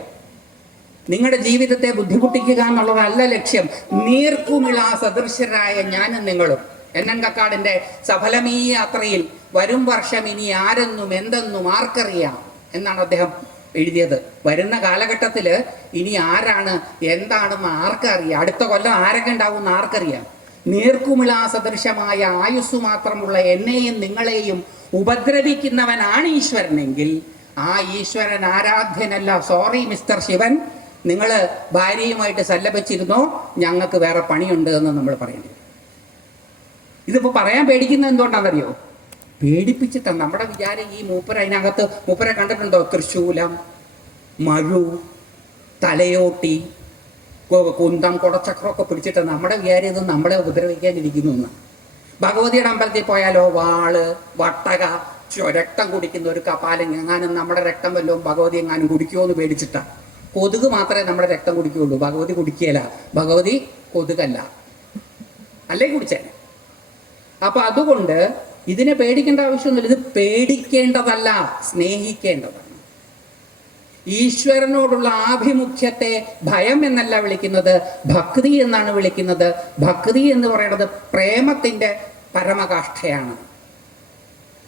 നിങ്ങളുടെ ജീവിതത്തെ ബുദ്ധിമുട്ടിക്കുക എന്നുള്ളതല്ല ലക്ഷ്യം. നീർക്കുമിള സദൃശരായ ഞാനും നിങ്ങളും NN കക്കാടിന്റെ സഫലമീ യാത്രയിൽ വരും വർഷം ഇനി ആരെന്നും എന്തെന്നും ആർക്കറിയാം എന്നാണ് അദ്ദേഹം എഴുതിയത്. വരുന്ന കാലഘട്ടത്തിൽ ഇനി ആരാണ് എന്താണെന്ന് ആർക്കറിയാം, അടുത്ത കൊല്ലം ആരൊക്കെ ഉണ്ടാവും ആർക്കറിയാം. നീർക്കുമിള സദൃശമായ ആയുസ് മാത്രമുള്ള എന്നെയും നിങ്ങളെയും ഉപദ്രവിക്കുന്നവനാണ് ഈശ്വരനെങ്കിൽ ആ ഈശ്വരൻ ആരാധ്യനല്ല. സോറി മിസ്റ്റർ ശിവൻ, നിങ്ങൾ ഭാര്യയുമായിട്ട് സല്ലപിച്ചിരുന്നോ, ഞങ്ങൾക്ക് വേറെ പണിയുണ്ട് എന്ന് നമ്മൾ പറയേണ്ടി വരും. ഇതിപ്പോൾ പറയാൻ പേടിക്കുന്നത് എന്തുകൊണ്ടാണെന്നറിയോ? പേടിപ്പിച്ചിട്ടാണ്. നമ്മുടെ വിചാരം ഈ മൂപ്പര അതിനകത്ത് മൂപ്പരെ കണ്ടിട്ടുണ്ടോ? തൃശൂലം, മഴു, തലയോട്ടി, കുന്തം, കുടച്ചക്രമൊക്കെ പിടിച്ചിട്ട് നമ്മുടെ വിചാരം ഇത് നമ്മളെ ഉപദ്രവിക്കാനിരിക്കുന്നു എന്നാണ്. ഭഗവതിയുടെ അമ്പലത്തിൽ പോയാലോ വാള്, വട്ടക, രക്തം കുടിക്കുന്ന ഒരു കപാലം എങ്ങാനും നമ്മുടെ രക്തം വല്ലതും ഭഗവതി എങ്ങാനും കുടിക്കുമോ എന്ന് പേടിച്ചിട്ടാണ്. കൊതുക് മാത്രമേ നമ്മുടെ രക്തം കുടിക്കുകയുള്ളൂ, ഭഗവതി കുടിക്കുകയില്ല. ഭഗവതി കൊതുകല്ല, അല്ലേ കുടിച്ചേ. അപ്പൊ അതുകൊണ്ട് ഇതിനെ പേടിക്കേണ്ട ആവശ്യമൊന്നുമില്ല. ഇത് പേടിക്കേണ്ടതല്ല, സ്നേഹിക്കേണ്ടതാണ്. ഈശ്വരനോടുള്ള ആഭിമുഖ്യത്തെ ഭയം എന്നല്ല വിളിക്കുന്നത്, ഭക്തി എന്നാണ് വിളിക്കുന്നത്. ഭക്തി എന്ന് പറയുന്നത് പ്രേമത്തിന്റെ പരമകാഷ്ഠയാണ്.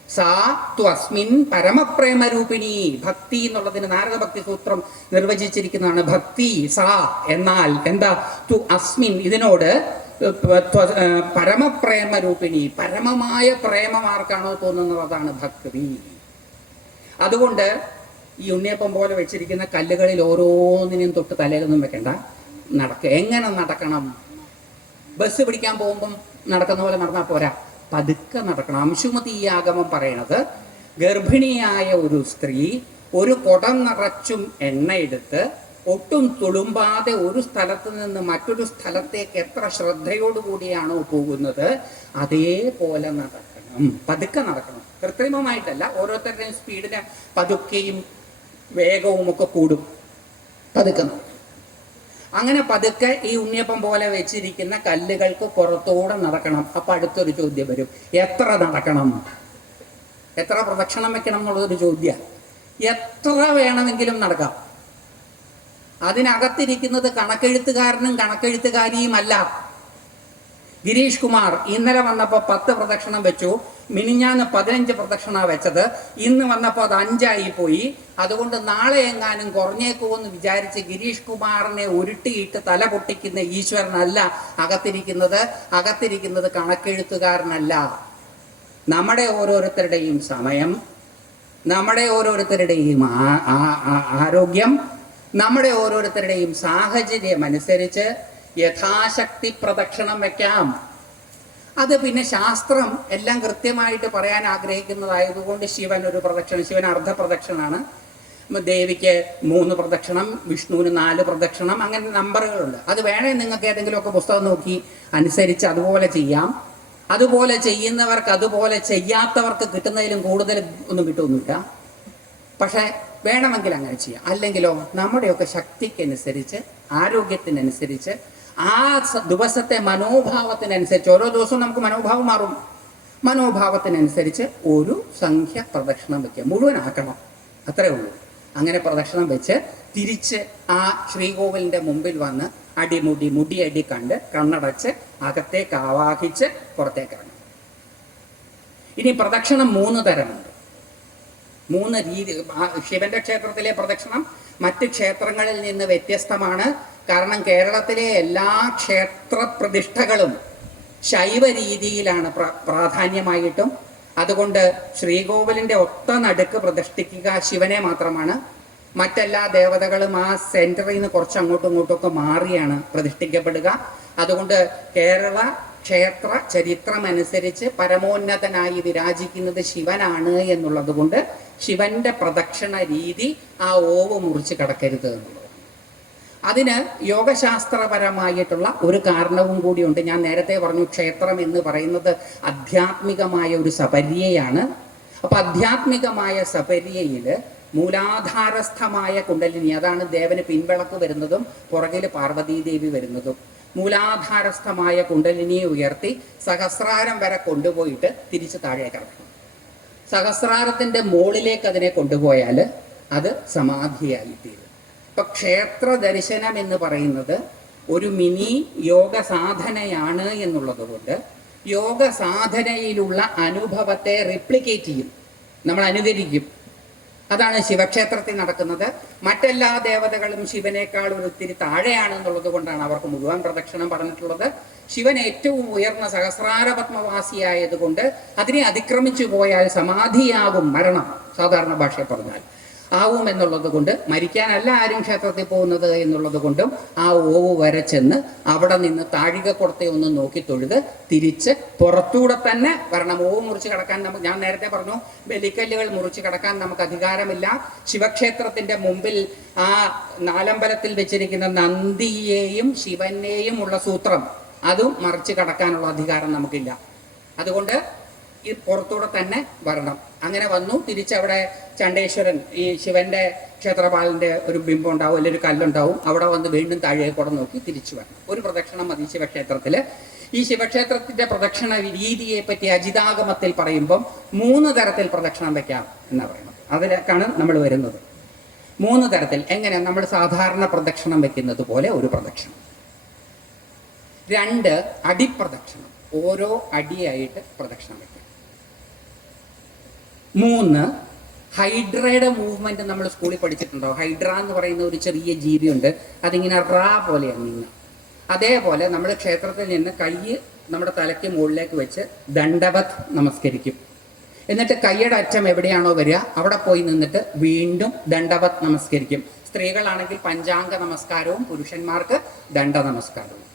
സാ ത്വസ്മിൻ പരമപ്രേമരൂപിണി. ഭക്തി എന്നുള്ളതിന് നാരദ ഭക്തി സൂത്രം നിർവചിച്ചിരിക്കുന്നതാണ്. ഭക്തി സാ എന്നാൽ എന്താ? തു അസ്മിൻ, ഇതിനോട് പരമപ്രേമരൂപിണി, പരമമായ പ്രേമം ആർക്കാണോ തോന്നുന്നത് അതാണ് ഭക്തി. അതുകൊണ്ട് ഈ ഉണ്ണിയപ്പം പോലെ വെച്ചിരിക്കുന്ന കല്ലുകളിൽ ഓരോന്നിനെയും തൊട്ട് തലയിലൊന്നും വെക്കണ്ട. എങ്ങനെ നടക്കണം? ബസ് പിടിക്കാൻ പോകുമ്പം നടക്കുന്ന പോലെ നടന്നാൽ പോരാ, പതുക്കെ നടക്കണം. അംശുമതി ആഗമം പറയണത് ഗർഭിണിയായ ഒരു സ്ത്രീ ഒരു കുടം നിറച്ചും എണ്ണയെടുത്ത് ഒട്ടും തുളുമ്പാതെ ഒരു സ്ഥലത്ത് നിന്ന് മറ്റൊരു സ്ഥലത്തേക്ക് എത്ര ശ്രദ്ധയോടുകൂടിയാണോ പോകുന്നത് അതേപോലെ നടക്കണം. പതുക്കെ നടക്കണം, കൃത്രിമമായിട്ടല്ല. ഓരോരുത്തരുടെയും സ്പീഡിന് പതുക്കെയും വേഗവും ഒക്കെ കൂടും. പതുക്കെ നടക്കണം. അങ്ങനെ പതുക്കെ ഈ ഉണ്ണിയപ്പം പോലെ വെച്ചിരിക്കുന്ന കല്ലുകൾക്ക് പുറത്തൂടെ നടക്കണം. അപ്പൊ അടുത്തൊരു ചോദ്യം വരും, എത്ര നടക്കണം, എത്ര പ്രദക്ഷിണം വെക്കണം എന്നുള്ളതൊരു ചോദ്യം. എത്ര വേണമെങ്കിലും നടക്കാം. അതിനകത്തിരിക്കുന്നത് കണക്കെഴുത്തുകാരനും കണക്കെഴുത്തുകാരിയുമല്ല. ഗിരീഷ് കുമാർ ഇന്നലെ വന്നപ്പോൾ 10 പ്രദക്ഷിണം വെച്ചു, മിനിഞ്ഞാന്ന് 15 പ്രദക്ഷിണ വെച്ചത്, ഇന്ന് വന്നപ്പോൾ അത് 5 പോയി. അതുകൊണ്ട് നാളെ എങ്ങാനും കുറഞ്ഞേക്കുമെന്ന് വിചാരിച്ച് ഗിരീഷ് കുമാറിനെ ഉരുട്ടിയിട്ട് തല പൊട്ടിക്കുന്ന ഈശ്വരനല്ല അകത്തിരിക്കുന്നത്. അകത്തിരിക്കുന്നത് കണക്കെഴുത്തുകാരനല്ല. നമ്മുടെ ഓരോരുത്തരുടെയും സമയം, നമ്മുടെ ഓരോരുത്തരുടെയും ആരോഗ്യം, നമ്മുടെ ഓരോരുത്തരുടെയും സാഹചര്യം അനുസരിച്ച് യഥാശക്തി പ്രദക്ഷിണം വയ്ക്കാം. അത് പിന്നെ ശാസ്ത്രം എല്ലാം കൃത്യമായിട്ട് പറയാൻ ആഗ്രഹിക്കുന്നതായതുകൊണ്ട് ശിവൻ ഒരു പ്രദക്ഷിണം, ശിവൻ അർദ്ധപ്രദക്ഷിണാണ്, ദേവിക്ക് 3 പ്രദക്ഷിണം, വിഷ്ണുവിന് 4 പ്രദക്ഷിണം, അങ്ങനെ നമ്പറുകളുണ്ട്. അത് വേണേ നിങ്ങൾക്ക് ഏതെങ്കിലുമൊക്കെ പുസ്തകം നോക്കി അനുസരിച്ച് അതുപോലെ ചെയ്യാം. അതുപോലെ ചെയ്യുന്നവർക്ക് അതുപോലെ ചെയ്യാത്തവർക്ക് കിട്ടുന്നതിലും കൂടുതൽ ഒന്നും കിട്ടുമൊന്നുമില്ല. പക്ഷേ വേണമെങ്കിൽ അങ്ങനെ ചെയ്യാം. അല്ലെങ്കിലോ നമ്മുടെയൊക്കെ ശക്തിക്കനുസരിച്ച്, ആരോഗ്യത്തിനനുസരിച്ച്, ആ ദിവസത്തെ മനോഭാവത്തിനനുസരിച്ച്, ഓരോ ദിവസവും നമുക്ക് മനോഭാവം മാറും, മനോഭാവത്തിനനുസരിച്ച് ഒരു സംഖ്യ പ്രദക്ഷിണം വയ്ക്കുക. മുഴുവനാക്കണം, അത്രേ ഉള്ളൂ. അങ്ങനെ പ്രദക്ഷിണം വെച്ച് തിരിച്ച് ആ ശ്രീകോവിലിൻ്റെ മുമ്പിൽ വന്ന് മുടിയടി കണ്ട് കണ്ണടച്ച് അകത്തേക്ക് ആവാഹിച്ച് പുറത്തേക്ക് ഇറങ്ങും. ഇനി പ്രദക്ഷിണം 3 തരമുണ്ട്, 3 രീതി. ശിവന്റെ ക്ഷേത്രത്തിലെ പ്രദക്ഷിണം മറ്റ് ക്ഷേത്രങ്ങളിൽ നിന്ന് വ്യത്യസ്തമാണ്. കാരണം കേരളത്തിലെ എല്ലാ ക്ഷേത്ര പ്രതിഷ്ഠകളും ശൈവ രീതിയിലാണ് പ്രാധാന്യമായിട്ടും. അതുകൊണ്ട് ശ്രീകോവിലിൻ്റെ ഒത്ത നടുക്ക് പ്രതിഷ്ഠിക്കുക ശിവനെ മാത്രമാണ്. മറ്റെല്ലാ ദേവതകളും ആ സെൻറ്ററിൽ നിന്ന് കുറച്ച് അങ്ങോട്ടും ഇങ്ങോട്ടുമൊക്കെ മാറിയാണ് പ്രതിഷ്ഠിക്കപ്പെടുക. അതുകൊണ്ട് കേരള ക്ഷേത്ര ചരിത്രമനുസരിച്ച് പരമോന്നതനായി വിരാജിക്കുന്നത് ശിവനാണ് എന്നുള്ളത് കൊണ്ട് ശിവന്റെ പ്രദക്ഷിണ രീതി ആ ഓവ് മുറിച്ച് കടക്കരുത് എന്നുള്ളത്. അതിന് യോഗശാസ്ത്രപരമായിട്ടുള്ള ഒരു കാരണവും കൂടിയുണ്ട്. ഞാൻ നേരത്തെ പറഞ്ഞു, ക്ഷേത്രം എന്ന് പറയുന്നത് ആധ്യാത്മികമായ ഒരു സപര്യയാണ്. അപ്പം ആധ്യാത്മികമായ സപര്യയിൽ മൂലാധാരസ്ഥമായ കുണ്ടലിനി, അതാണ് ദേവന് പിൻവിളക്ക് വരുന്നതും പുറകിൽ പാർവതീദേവി വരുന്നതും. മൂലാധാരസ്ഥമായ കുണ്ടലിനിയെ ഉയർത്തി സഹസ്രാരം വരെ കൊണ്ടുപോയിട്ട് തിരിച്ച് താഴേക്ക് ഇറക്കണം. സഹസ്രാരത്തിൻ്റെ മുകളിലേക്ക് അതിനെ കൊണ്ടുപോയാൽ അത് സമാധിയായി തീരും. ഇപ്പം ക്ഷേത്ര ദർശനം എന്ന് പറയുന്നത് ഒരു മിനി യോഗ സാധനയാണ് എന്നുള്ളത് കൊണ്ട് യോഗ സാധനയിലുള്ള അനുഭവത്തെ റിപ്ലിക്കേറ്റ് ചെയ്യും, നമ്മൾ അനുകരിക്കും. അതാണ് ശിവക്ഷേത്രത്തിൽ നടക്കുന്നത്. മറ്റെല്ലാ ദേവതകളും ശിവനേക്കാൾ ഒത്തിരി താഴെയാണെന്നുള്ളത് കൊണ്ടാണ് അവർക്ക് മുഴുവൻ പ്രദക്ഷിണം പറഞ്ഞിട്ടുള്ളത്. ശിവൻ ഏറ്റവും ഉയർന്ന സഹസ്രാര പത്മവാസിയായതുകൊണ്ട് അതിനെ അതിക്രമിച്ചു പോയാൽ സമാധിയാകും, മരണം സാധാരണ ഭാഷയിൽ പറഞ്ഞാൽ ആവും എന്നുള്ളത് കൊണ്ട്, മരിക്കാനല്ല ആരും ക്ഷേത്രത്തിൽ പോകുന്നത് എന്നുള്ളത് കൊണ്ടും ആ ഓവ് വരെ ചെന്ന് അവിടെ നിന്ന് താഴികക്കുടത്തെ ഒന്ന് നോക്കി തൊഴുത് തിരിച്ച് പുറത്തൂടെ തന്നെ വരണം. ഓവ് മുറിച്ച് കടക്കാൻ നമുക്ക്, ഞാൻ നേരത്തെ പറഞ്ഞു, ബലിക്കല്ലുകൾ മുറിച്ച് കടക്കാൻ നമുക്ക് അധികാരമില്ല. ശിവക്ഷേത്രത്തിന്റെ മുമ്പിൽ ആ നാലമ്പലത്തിൽ വെച്ചിരിക്കുന്ന നന്ദിയെയും ശിവനെയും ഉള്ള സൂത്രം, അതും മറിച്ച് കടക്കാനുള്ള അധികാരം നമുക്കില്ല. അതുകൊണ്ട് ഈ പുറത്തൂടെ തന്നെ വരണം. അങ്ങനെ വന്നു തിരിച്ചവിടെ ചണ്ഡേശ്വരൻ, ഈ ശിവന്റെ ക്ഷേത്രപാലന്റെ ഒരു ബിംബം ഉണ്ടാവും, അല്ലെങ്കിൽ ഒരു കല്ലുണ്ടാവും, അവിടെ വന്ന് വീണ്ടും താഴേക്കൂടെ നോക്കി തിരിച്ചു വരണം. ഒരു പ്രദക്ഷിണം മതി ശിവക്ഷേത്രത്തിൽ. ഈ ശിവക്ഷേത്രത്തിന്റെ പ്രദക്ഷിണ രീതിയെ പറ്റി അജിതാഗമത്തിൽ പറയുമ്പം 3 തരത്തിൽ പ്രദക്ഷിണം വെക്കാം എന്നാണ് പറയുന്നത്. അതിലേക്കാണ് നമ്മൾ വരുന്നത്. 3 തരത്തിൽ. എങ്ങനെ? നമ്മൾ സാധാരണ പ്രദക്ഷിണം വെക്കുന്നത് പോലെ ഒരു പ്രദക്ഷിണം. 2 അടിപ്രദക്ഷിണം, ഓരോ അടിയായിട്ട് പ്രദക്ഷിണം വെക്കാം. 3 ഹൈഡ്രയുടെ മൂവ്മെന്റ് നമ്മൾ സ്കൂളിൽ പഠിച്ചിട്ടുണ്ടോ? ഹൈഡ്ര എന്ന് പറയുന്ന ഒരു ചെറിയ ജീവിയുണ്ട്, അതിങ്ങനെ റാ പോലെയാണ് നീങ്ങുക. അതേപോലെ നമ്മൾ ക്ഷേത്രത്തിൽ നിന്ന് കൈ നമ്മുടെ തലയ്ക്ക് മുകളിലേക്ക് വെച്ച് ദണ്ഡവത് നമസ്കരിക്കും. എന്നിട്ട് കൈയുടെ അറ്റം എവിടെയാണോ വരിക അവിടെ പോയി നിന്നിട്ട് വീണ്ടും ദണ്ഡവത് നമസ്കരിക്കും. സ്ത്രീകളാണെങ്കിൽ പഞ്ചാംഗ നമസ്കാരവും പുരുഷന്മാർക്ക് ദണ്ഡ നമസ്കാരവും.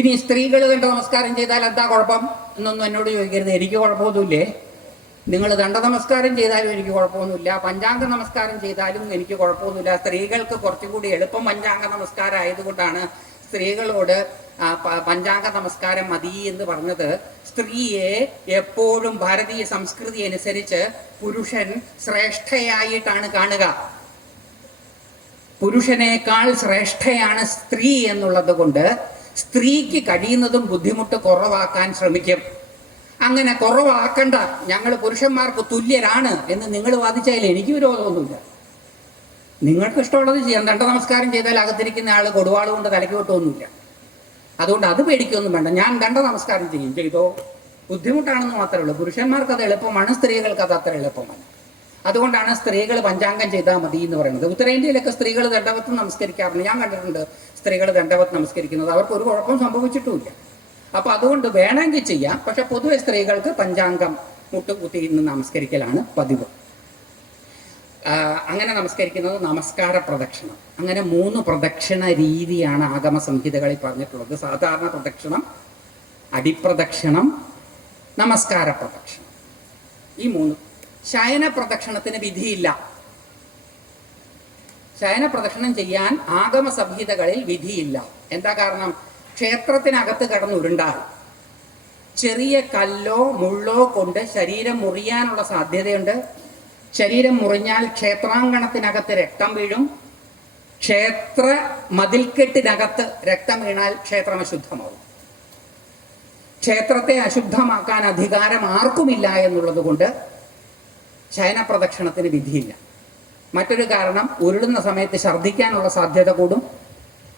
ഇനി സ്ത്രീകൾ ദണ്ഡ നമസ്കാരം ചെയ്താൽ എന്താ കുഴപ്പം എന്നൊന്നും എന്നോട് ചോദിക്കരുത്. എനിക്ക് കുഴപ്പമൊന്നുമില്ലേ. നിങ്ങൾ ദണ്ഡ നമസ്കാരം ചെയ്താലും എനിക്ക് കുഴപ്പമൊന്നുമില്ല, പഞ്ചാംഗ നമസ്കാരം ചെയ്താലും എനിക്ക് കുഴപ്പമൊന്നുമില്ല. സ്ത്രീകൾക്ക് കുറച്ചുകൂടി എളുപ്പം പഞ്ചാംഗ നമസ്കാരം ആയതുകൊണ്ടാണ് സ്ത്രീകളോട് പഞ്ചാംഗ നമസ്കാരം മതി എന്ന് പറഞ്ഞത്. സ്ത്രീയെ എപ്പോഴും ഭാരതീയ സംസ്കൃതി അനുസരിച്ച് പുരുഷൻ ശ്രേഷ്ഠയായിട്ടാണ് കാണുക. പുരുഷനേക്കാൾ ശ്രേഷ്ഠയാണ് സ്ത്രീ എന്നുള്ളത് കൊണ്ട് സ്ത്രീക്ക് കഴിയുന്നതും ബുദ്ധിമുട്ട് കുറവാക്കാൻ ശ്രമിക്കും. അങ്ങനെ കുറവാക്കണ്ട, ഞങ്ങൾ പുരുഷന്മാർക്ക് തുല്യരാണ് എന്ന് നിങ്ങൾ വാദിച്ചാൽ എനിക്ക് വിരോധമൊന്നുമില്ല. നിങ്ങൾക്ക് ഇഷ്ടമുള്ളത് ചെയ്യാം. ദണ്ഡ നമസ്കാരം ചെയ്താൽ അകത്തിരിക്കുന്ന ആൾ കൊടുവാൾ കൊണ്ട് തലയ്ക്ക് വെട്ടൊന്നുമില്ല. അതുകൊണ്ട് അത് പേടിക്കൊന്നും വേണ്ട. ഞാൻ ദണ്ഡ നമസ്കാരം ചെയ്തോ, ബുദ്ധിമുട്ടാണെന്ന് മാത്രമേ ഉള്ളൂ. പുരുഷന്മാർക്ക് അത് എളുപ്പമാണ്, സ്ത്രീകൾക്ക് അത് അത്ര എളുപ്പമാണ്. അതുകൊണ്ടാണ് സ്ത്രീകൾ പഞ്ചാംഗം ചെയ്താൽ മതി എന്ന് പറയുന്നത്. ഉത്തരേന്ത്യയിലൊക്കെ സ്ത്രീകൾ ദണ്ഡവത്ത് നമസ്കരിക്കാറുണ്ട്. ഞാൻ കണ്ടിട്ടുണ്ട് സ്ത്രീകൾ ദണ്ഡവത്ത് നമസ്കരിക്കുന്നത്. അവർക്ക് ഒരു കുഴപ്പം സംഭവിച്ചിട്ടുമില്ല. അപ്പോൾ അതുകൊണ്ട് വേണമെങ്കിൽ ചെയ്യാം. പക്ഷെ പൊതുവെ സ്ത്രീകൾക്ക് പഞ്ചാംഗം മുട്ടുകുത്തി ഇന്ന് നമസ്കരിക്കലാണ് പതിവ്. അങ്ങനെ നമസ്കരിക്കുന്നത് നമസ്കാര പ്രദക്ഷിണം. അങ്ങനെ 3 പ്രദക്ഷിണ രീതിയാണ് ആഗമ സംഹിതകളിൽ പറഞ്ഞിട്ടുള്ളത്. സാധാരണ പ്രദക്ഷിണം, അടിപ്രദക്ഷിണം, നമസ്കാര പ്രദക്ഷിണം. ഈ 3. ശയന പ്രദക്ഷിണത്തിന് വിധിയില്ല. ശയന പ്രദക്ഷിണം ചെയ്യാൻ ആഗമ സംഹിതകളിൽ വിധിയില്ല. എന്താ കാരണം? ക്ഷേത്രത്തിനകത്ത് കടന്നുരുണ്ടാൽ ചെറിയ കല്ലോ മുള്ളോ കൊണ്ട് ശരീരം മുറിയാനുള്ള സാധ്യതയുണ്ട്. ശരീരം മുറിഞ്ഞാൽ ക്ഷേത്രാങ്കണത്തിനകത്ത് രക്തം വീഴും. ക്ഷേത്ര മതിൽക്കെട്ടിനകത്ത് രക്തം വീണാൽ ക്ഷേത്രം അശുദ്ധമാവും. ക്ഷേത്രത്തെ അശുദ്ധമാക്കാൻ അധികാരം ആർക്കുമില്ല എന്നുള്ളത് കൊണ്ട് ശയനപ്രദക്ഷിണത്തിന് വിധിയില്ല. മറ്റൊരു കാരണം, ഉരുളുന്ന സമയത്ത് ഛർദ്ദിക്കാനുള്ള സാധ്യത കൂടും.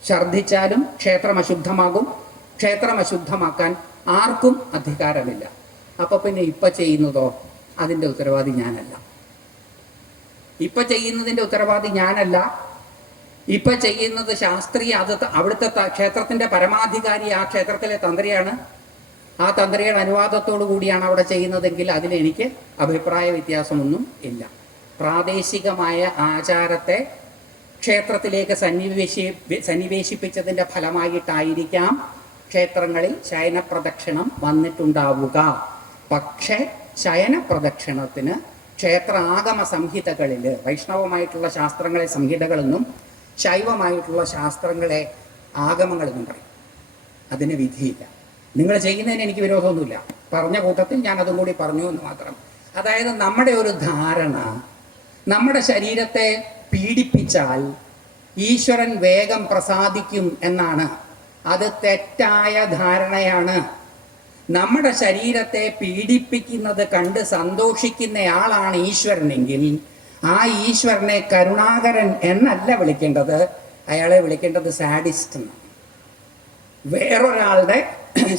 ഛർദ്ദിച്ചാലും ക്ഷേത്രം അശുദ്ധമാകും. ക്ഷേത്രം അശുദ്ധമാക്കാൻ ആർക്കും അധികാരമില്ല. അപ്പൊ പിന്നെ ഇപ്പൊ ചെയ്യുന്നതോ അതിൻ്റെ ഉത്തരവാദി ഞാനല്ല. ഇപ്പൊ ചെയ്യുന്നതിൻ്റെ ഉത്തരവാദി ഞാനല്ല. ഇപ്പൊ ചെയ്യുന്നത് ശാസ്ത്രീയ, അത് അവിടുത്തെ ക്ഷേത്രത്തിന്റെ പരമാധികാരി ആ ക്ഷേത്രത്തിലെ തന്ത്രിയാണ്. ആ തന്ത്രിയുടെ അനുവാദത്തോടു കൂടിയാണ് അവിടെ ചെയ്യുന്നതെങ്കിൽ അതിലെനിക്ക് അഭിപ്രായ വ്യത്യാസമൊന്നും ഇല്ല. പ്രാദേശികമായ ആചാരത്തെ ക്ഷേത്രത്തിലേക്ക് സന്നിവേശിപ്പിച്ചതിൻ്റെ ഫലമായിട്ടായിരിക്കാം ക്ഷേത്രങ്ങളിൽ ശയനപ്രദക്ഷിണം വന്നിട്ടുണ്ടാവുക. പക്ഷേ ശയനപ്രദക്ഷിണത്തിന് ക്ഷേത്ര ആഗമ സംഹിതകളിൽ വൈഷ്ണവമായിട്ടുള്ള ശാസ്ത്രങ്ങളെ സംഹിതകളെന്നും ശൈവമായിട്ടുള്ള ശാസ്ത്രങ്ങളെ ആഗമങ്ങളെന്നും പറയും. അതിന് വിധിയില്ല. നിങ്ങൾ ചെയ്യുന്നതിന് എനിക്ക് വിരോധമൊന്നുമില്ല. പറഞ്ഞ കൂട്ടത്തിൽ ഞാൻ അതും കൂടി പറഞ്ഞു എന്ന് മാത്രം. അതായത് നമ്മുടെ ഒരു ധാരണ, നമ്മുടെ ശരീരത്തെ പീഡിപ്പിച്ചാൽ ഈശ്വരൻ വേഗം പ്രസാദിക്കും എന്നാണ്. അത് തെറ്റായ ധാരണയാണ്. നമ്മുടെ ശരീരത്തെ പീഡിപ്പിക്കുന്നത് കണ്ട് സന്തോഷിക്കുന്നയാളാണ് ഈശ്വരനെങ്കിൽ ആ ഈശ്വരനെ കരുണാകരൻ എന്നല്ല വിളിക്കേണ്ടത്, അയാളെ വിളിക്കേണ്ടത് സാഡിസ്റ്റ് എന്നാണ്. വേറൊരാളുടെ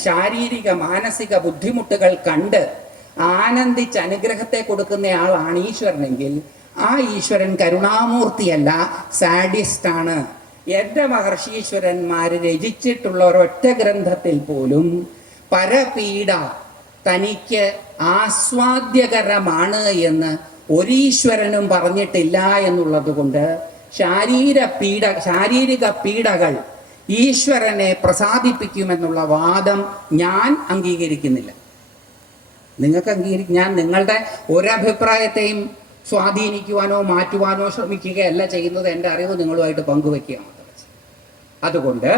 ശാരീരിക മാനസിക ബുദ്ധിമുട്ടുകൾ കണ്ട് ആനന്ദിച്ച് അനുഗ്രഹത്തെ കൊടുക്കുന്നയാളാണ് ഈശ്വരനെങ്കിൽ ആ ഈശ്വരൻ കരുണാമൂർത്തിയല്ല, സാഡിസ്റ്റാണ്. എൻ്റെ മഹർഷീശ്വരന്മാർ രചിച്ചിട്ടുള്ള ഒരൊറ്റ ഗ്രന്ഥത്തിൽ പോലും പരപീഡ തനിക്ക് ആസ്വാദ്യകരമാണ് എന്ന് ഒരീശ്വരനും പറഞ്ഞിട്ടില്ല എന്നുള്ളത് കൊണ്ട് ശാരീരിക പീഡകൾ ഈശ്വരനെ പ്രസാദിപ്പിക്കുമെന്നുള്ള വാദം ഞാൻ അംഗീകരിക്കുന്നില്ല. നിങ്ങൾക്ക് ഞാൻ നിങ്ങളുടെ ഒരഭിപ്രായത്തെയും സ്വാധീനിക്കുവാനോ മാറ്റുവാനോ ശ്രമിക്കുകയല്ല ചെയ്യുന്നത്. എൻ്റെ അറിവ് നിങ്ങളുമായിട്ട് പങ്കുവയ്ക്കുക മാത്രം. അതുകൊണ്ട്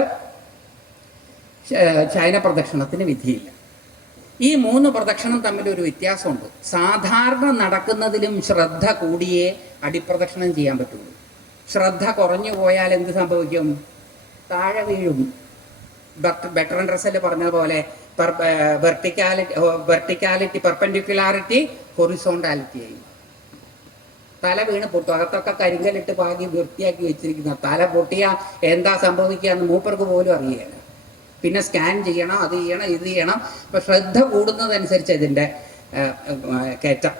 ശയനപ്രദക്ഷിണത്തിന് വിധിയില്ല. ഈ 3 പ്രദക്ഷിണം തമ്മിലൊരു വ്യത്യാസമുണ്ട്. സാധാരണ നടക്കുന്നതിലും ശ്രദ്ധ കൂടിയേ അടിപ്രദക്ഷിണം ചെയ്യാൻ പറ്റുള്ളൂ. ശ്രദ്ധ കുറഞ്ഞു പോയാൽ എന്ത് സംഭവിക്കും? താഴെ വീഴും. ബെറ്റർ ഡ്രസ്സിൽ പറഞ്ഞതുപോലെ വെർട്ടിക്കാലിറ്റി പെർപെൻഡിക്കുലാരിറ്റി ഹൊറിസോണ്ടാലിറ്റി ആയി തല വീണ് പൊട്ടും. അകത്തൊക്കെ കരിങ്കലിട്ട് പാകി വൃത്തിയാക്കി വെച്ചിരിക്കുന്ന തല പൊട്ടിയ എന്താ സംഭവിക്കുക എന്ന് മൂപ്പർക്ക് പോലും അറിയുകയില്ല. പിന്നെ സ്കാൻ ചെയ്യണം, അത് ചെയ്യണം, ഇത് ചെയ്യണം. ഇപ്പം ശ്രദ്ധ കൂടുന്നതനുസരിച്ച് ഇതിൻ്റെ കയറ്റം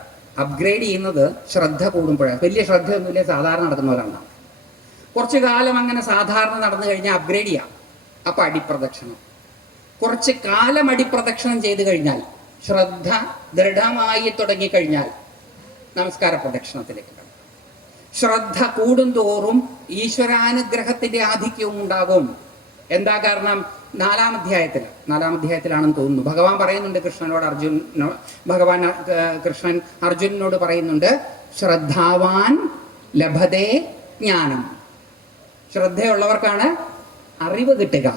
അപ്ഗ്രേഡ് ചെയ്യുന്നത് ശ്രദ്ധ കൂടുമ്പോഴാണ്. വലിയ ശ്രദ്ധയൊന്നുമില്ല, സാധാരണ നടക്കുന്ന പോലെയാണ്. കുറച്ച് കാലം അങ്ങനെ സാധാരണ നടന്നു കഴിഞ്ഞാൽ അപ്ഗ്രേഡ് ചെയ്യാം. അപ്പം അടിപ്രദക്ഷിണം. കുറച്ച് കാലം അടിപ്രദക്ഷിണം ചെയ്തു കഴിഞ്ഞാൽ, ശ്രദ്ധ ദൃഢമായി തുടങ്ങിക്കഴിഞ്ഞാൽ നമസ്കാര പ്രദക്ഷിണത്തിലേക്ക് കടക്കും. ശ്രദ്ധ കൂടുന്തോറും ഈശ്വരാനുഗ്രഹത്തിൻ്റെ ആധിക്യവും ഉണ്ടാകും. എന്താ കാരണം? 4-ാം അധ്യായത്തിലാണെന്ന് തോന്നുന്നു ഭഗവാൻ പറയുന്നുണ്ട് ഭഗവാൻ കൃഷ്ണൻ അർജുനനോട് പറയുന്നുണ്ട്, ശ്രദ്ധാവാൻ ലഭതേ ജ്ഞാനം. ശ്രദ്ധയുള്ളവർക്കാണ് അറിവ് കിട്ടുക.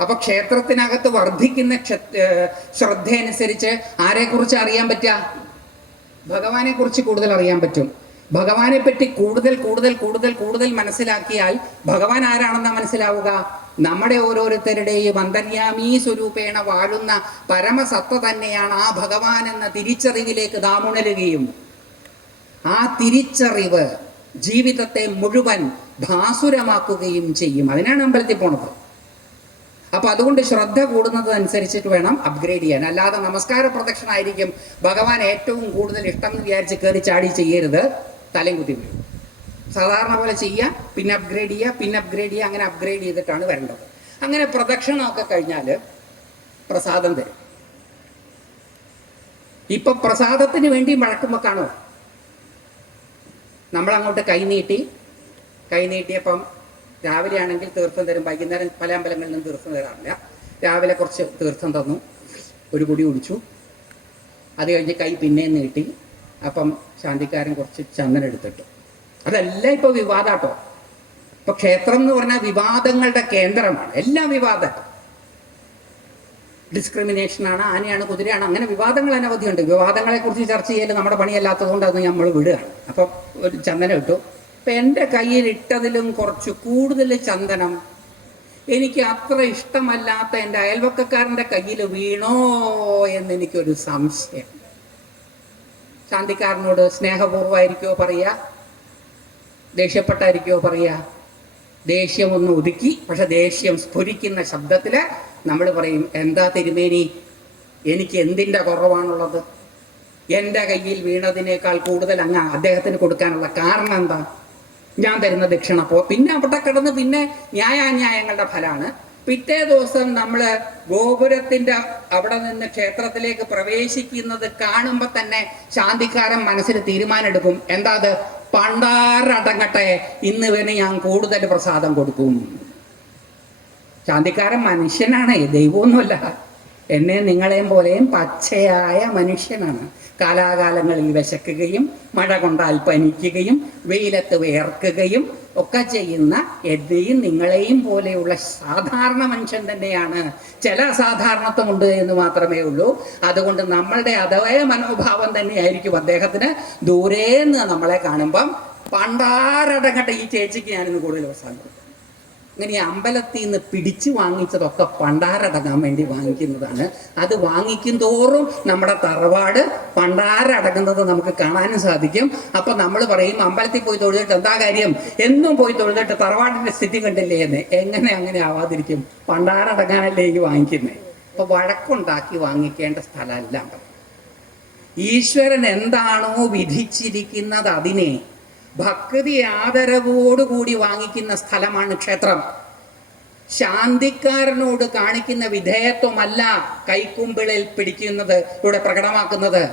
അപ്പൊ ക്ഷേത്രത്തിനകത്ത് വർദ്ധിക്കുന്ന ശ്രദ്ധയനുസരിച്ച് ആരെക്കുറിച്ച് അറിയാൻ പറ്റുക? ഭഗവാനെ കുറിച്ച് കൂടുതൽ അറിയാൻ പറ്റും. ഭഗവാനെ പറ്റി കൂടുതൽ മനസ്സിലാക്കിയാൽ ഭഗവാൻ ആരാണെന്ന് മനസ്സിലാവുക. നമ്മുടെ ഓരോരുത്തരുടെയും അന്തര്യാമീ സ്വരൂപേണ വാഴുന്ന പരമസത്ത തന്നെയാണ് ആ ഭഗവാൻ എന്ന തിരിച്ചറിവിലേക്ക് നാം ഉണരുകയും ആ തിരിച്ചറിവ് ജീവിതത്തെ മുഴുവൻ ഭാസുരമാക്കുകയും ചെയ്യും. അതിനാണ് അമ്പലത്തിൽ പോണത്. അപ്പൊ അതുകൊണ്ട് ശ്രദ്ധ കൂടുന്നത് അനുസരിച്ചിട്ട് വേണം അപ്ഗ്രേഡ് ചെയ്യാൻ. അല്ലാതെ നമസ്കാര പ്രദക്ഷിണായിരിക്കും ഭഗവാൻ ഏറ്റവും കൂടുതൽ ഇഷ്ടം എന്ന് വിചാരിച്ച് കയറി ചാടി ചെയ്യരുത്. തലയും കുത്തി വീഴും. സാധാരണ പോലെ ചെയ്യുക, പിന്നെ അപ്ഗ്രേഡ് ചെയ്യുക, അങ്ങനെ അപ്ഗ്രേഡ് ചെയ്തിട്ടാണ് വരേണ്ടത്. അങ്ങനെ പ്രദക്ഷിണമൊക്കെ കഴിഞ്ഞാൽ പ്രസാദം തരും. ഇപ്പൊ പ്രസാദത്തിന് വേണ്ടി വഴക്കുമ്പോൾ കാണോ, നമ്മളങ്ങോട്ട് കൈനീട്ടിയപ്പം രാവിലെ ആണെങ്കിൽ തീർത്ഥം തരും. വൈകുന്നേരം പല അമ്പലങ്ങളിലും തീർത്ഥം തരാറില്ല. രാവിലെ കുറച്ച് തീർത്ഥം തന്നു, ഒരു കുടി കുടിച്ചു. അത് കഴിഞ്ഞ് കൈ പിന്നെയും നീട്ടി. അപ്പം ശാന്തിക്കാരൻ കുറച്ച് ചന്ദനം എടുത്തിട്ടു. അതെല്ലാം ഇപ്പോൾ വിവാദാട്ടോ. ഇപ്പൊ ക്ഷേത്രം എന്ന് പറഞ്ഞാൽ വിവാദങ്ങളുടെ കേന്ദ്രമാണ്. എല്ലാം വിവാദം. ഡിസ്ക്രിമിനേഷനാണ്, ആനയാണ്, കുതിരയാണ്, അങ്ങനെ വിവാദങ്ങൾ അനവധിയുണ്ട്. വിവാദങ്ങളെക്കുറിച്ച് ചർച്ച ചെയ്യൽ നമ്മുടെ പണിയല്ലാത്തതുകൊണ്ട് അത് നമ്മൾ വിടുകയാണ്. അപ്പം ഒരു ചന്ദനം ഇട്ടു. അപ്പം എൻ്റെ കയ്യിൽ ഇട്ടതിലും കുറച്ച് കൂടുതൽ ചന്ദനം എനിക്ക് അത്ര ഇഷ്ടമല്ലാത്ത എൻ്റെ അയൽവക്കക്കാരൻ്റെ കയ്യിൽ വീണോ എന്നെനിക്കൊരു സംശയം. ശാന്തിക്കാരനോട് സ്നേഹപൂർവ്വമായിരിക്കുമോ പറയുക, ദേഷ്യപ്പെട്ടായിരിക്കുമോ പറയുക? ദേഷ്യം ഒന്ന് ഒതുക്കി, പക്ഷെ ദേഷ്യം സ്ഫുരിക്കുന്ന ശബ്ദത്തിൽ നമ്മൾ പറയും, എന്താ തിരുമേനി, എനിക്ക് എന്തിൻ്റെ കുറവാണുള്ളത്? എൻ്റെ കയ്യിൽ വീണതിനേക്കാൾ കൂടുതൽ അങ്ങ് അദ്ദേഹത്തിന് കൊടുക്കാനുള്ള കാരണം എന്താ? ഞാൻ തരുന്ന ദക്ഷിണ പിന്നെ അവിടെ കിടന്ന് പിന്നെ ന്യായാന്യായങ്ങളുടെ ഫലമാണ്. പിറ്റേ ദിവസം നമ്മൾ ഗോപുരത്തിൻ്റെ അവിടെ നിന്ന് ക്ഷേത്രത്തിലേക്ക് പ്രവേശിക്കുന്നത് കാണുമ്പോൾ തന്നെ ശാന്തിക്കാരൻ മനസ്സിൽ തീരുമാനം എടുക്കും, എന്താ അത്? പണ്ടാരടങ്ങട്ടെ, ഇന്ന് വേണേ ഞാൻ കൂടുതൽ പ്രസാദം കൊടുക്കും. ശാന്തിക്കാരൻ മനുഷ്യനാണ്, ദൈവമൊന്നുമല്ല. എന്നെ നിങ്ങളെയും പോലെയും പച്ചയായ മനുഷ്യനാണ്. കാലാകാലങ്ങളിൽ വിശക്കുകയും മഴ കൊണ്ടാൽ പനിക്കുകയും വെയിലത്ത് വിയർക്കുകയും ഒക്കെ ചെയ്യുന്ന എന്നെയും നിങ്ങളെയും പോലെയുള്ള സാധാരണ മനുഷ്യൻ തന്നെയാണ്. ചില അസാധാരണത്വമുണ്ട് എന്ന് മാത്രമേ ഉള്ളൂ. അതുകൊണ്ട് നമ്മളുടെ അതേ മനോഭാവം തന്നെയായിരിക്കും അദ്ദേഹത്തിന്. ദൂരേന്ന് നമ്മളെ കാണുമ്പം പണ്ടാരടങ്ങട്ടെ, ഈ ചേച്ചിക്ക് ഞാനിന്ന് കൂടുതൽ പ്രസാദം കൊടുക്കും. ഇങ്ങനെ ഈ അമ്പലത്തിൽ നിന്ന് പിടിച്ചു വാങ്ങിച്ചതൊക്കെ പണ്ടാരടങ്ങാൻ വേണ്ടി വാങ്ങിക്കുന്നതാണ്. അത് വാങ്ങിക്കും തോറും നമ്മുടെ തറവാട് പണ്ടാരടങ്ങുന്നത് നമുക്ക് കാണാനും സാധിക്കും. അപ്പം നമ്മൾ പറയും, അമ്പലത്തിൽ പോയി തൊഴുതിട്ട് എന്താ കാര്യം, എന്നും പോയി തൊഴുതിട്ട് തറവാടിൻ്റെ സ്ഥിതി കണ്ടില്ലേ എന്ന്. എങ്ങനെ അങ്ങനെ ആവാതിരിക്കും? പണ്ടാരടങ്ങാനല്ലേ ഈ വാങ്ങിക്കുന്നത്. അപ്പോൾ വഴക്കുണ്ടാക്കി വാങ്ങിക്കേണ്ട സ്ഥലമല്ല അമ്പലം. ഈശ്വരൻ എന്താണോ വിധിച്ചിരിക്കുന്നത് അതിനെ ഭക്തി ആദരവോടുകൂടി വാങ്ങിക്കുന്ന സ്ഥലമാണ് ക്ഷേത്രം. ശാന്തിക്കാരനോട് കാണിക്കുന്ന വിധേയത്വമല്ല കൈക്കുമ്പിളിൽ പിടിക്കുന്നത് ഇവിടെ പ്രകടമാക്കുന്നത്.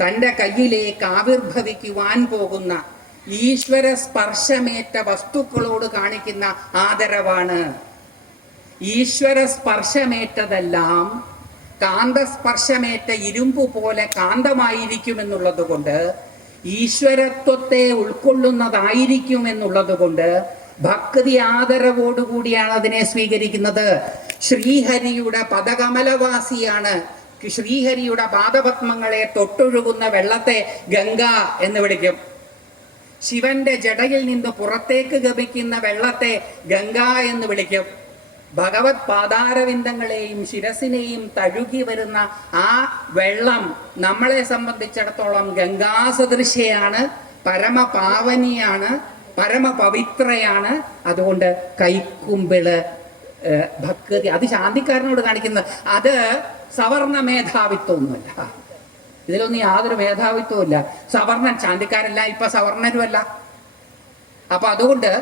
തൻ്റെ കയ്യിലേക്ക് ആവിർഭവിക്കുവാൻ പോകുന്ന ഈശ്വര സ്പർശമേറ്റ വസ്തുക്കളോട് കാണിക്കുന്ന ആദരവാണ്. ഈശ്വര സ്പർശമേറ്റതെല്ലാം കാന്തസ്പർശമേറ്റ ഇരുമ്പ് പോലെ കാന്തമായിരിക്കുമെന്നുള്ളത് കൊണ്ട്, ഈശ്വരത്വത്തെ ഉൾക്കൊള്ളുന്നതായിരിക്കും എന്നുള്ളത് കൊണ്ട് ഭക്തി ആദരവോടുകൂടിയാണ് അതിനെ സ്വീകരിക്കുന്നത്. ശ്രീഹരിയുടെ പദകമലവാസിയാണ്. ശ്രീഹരിയുടെ പാദപത്മങ്ങളെ തൊട്ടൊഴുകുന്ന വെള്ളത്തെ ഗംഗ എന്ന് വിളിക്കും. ശിവന്റെ ജടയിൽ നിന്ന് പുറത്തേക്ക് ഗമിക്കുന്ന വെള്ളത്തെ ഗംഗ എന്ന് വിളിക്കും. ഭഗവത് പാദാരവിന്ദങ്ങളെയും ശിരസിനെയും തഴുകി വരുന്ന ആ വെള്ളം നമ്മളെ സംബന്ധിച്ചിടത്തോളം ഗംഗാസദൃശ്യയാണ്, പരമപാവനിയാണ്, പരമപവിത്രയാണ്. അതുകൊണ്ട് കൈക്കുമ്പിള് ഭക്തി, അത് ശാന്തിക്കാരനോട് കാണിക്കുന്നത്. അത് സവർണ മേധാവിത്വമൊന്നുമല്ല, ഇതിലൊന്നും യാതൊരു മേധാവിത്വവും ഇല്ല. സവർണൻ, ശാന്തിക്കാരല്ല, ഇപ്പൊ സവർണരുമല്ല. അപ്പൊ അതുകൊണ്ട്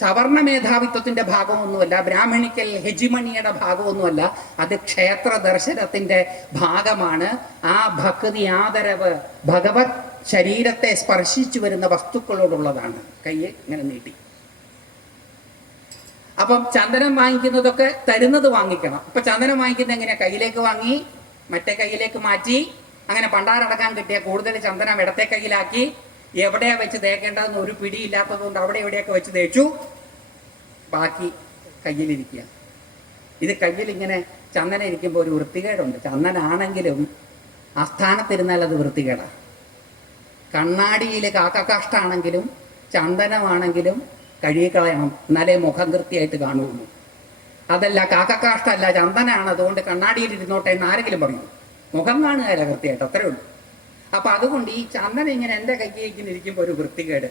സവർണ മേധാവിത്വത്തിന്റെ ഭാഗമൊന്നുമല്ല, ബ്രാഹ്മണിക്കൽ ഹെജിമണിയുടെ ഭാഗമൊന്നുമല്ല. അത് ക്ഷേത്ര ദർശനത്തിന്റെ ഭാഗമാണ്. ആ ഭക്തി ആദരവ് ഭഗവത് ശരീരത്തെ സ്പർശിച്ചു വരുന്ന വസ്തുക്കളോടുള്ളതാണ്. കൈ ഇങ്ങനെ നീട്ടി. അപ്പം ചന്ദനം വാങ്ങിക്കുന്നതൊക്കെ തരുന്നത് വാങ്ങിക്കണം. ഇപ്പൊ ചന്ദനം വാങ്ങിക്കുന്നത് എങ്ങനെയാ? കയ്യിലേക്ക് വാങ്ങി മറ്റേ കയ്യിലേക്ക് മാറ്റി, അങ്ങനെ പണ്ടാരടക്കാൻ കിട്ടിയ കൂടുതൽ ചന്ദനം ഇടത്തെ കയ്യിലാക്കി, എവിടെയാ വെച്ച് തേക്കേണ്ടതെന്ന് ഒരു പിടിയില്ലാത്തതുകൊണ്ട് അവിടെ എവിടെയൊക്കെ വെച്ച് തേച്ചു, ബാക്കി കയ്യിലിരിക്കുക. ഇത് കയ്യിൽ ഇങ്ങനെ ചന്ദനം ഇരിക്കുമ്പോൾ ഒരു വൃത്തികേടുണ്ട്. ചന്ദനാണെങ്കിലും ആസ്ഥാനത്തിരുന്നാൽ അത് വൃത്തികേടാണ്. കണ്ണാടിയിൽ കാക്കക്കാഷ്ടാണെങ്കിലും ചന്ദനമാണെങ്കിലും കഴുകിക്കളയണം, എന്നാലേ മുഖം കൃത്യമായിട്ട് കാണുള്ളൂ. അതല്ല, കാക്കക്കാഷ്ടല്ല, ചന്ദനാണ്, അതുകൊണ്ട് കണ്ണാടിയിൽ ഇരുന്നോട്ടെ എന്ന് ആരെങ്കിലും പറയും, മുഖം കാണുകയല്ല കൃത്യമായിട്ട്, അത്രേ ഉള്ളൂ. അപ്പം അതുകൊണ്ട് ഈ ചന്ദനം ഇങ്ങനെ എൻ്റെ കയ്യിലേക്ക് ഇരിക്കുമ്പോൾ ഒരു വൃത്തികേട്.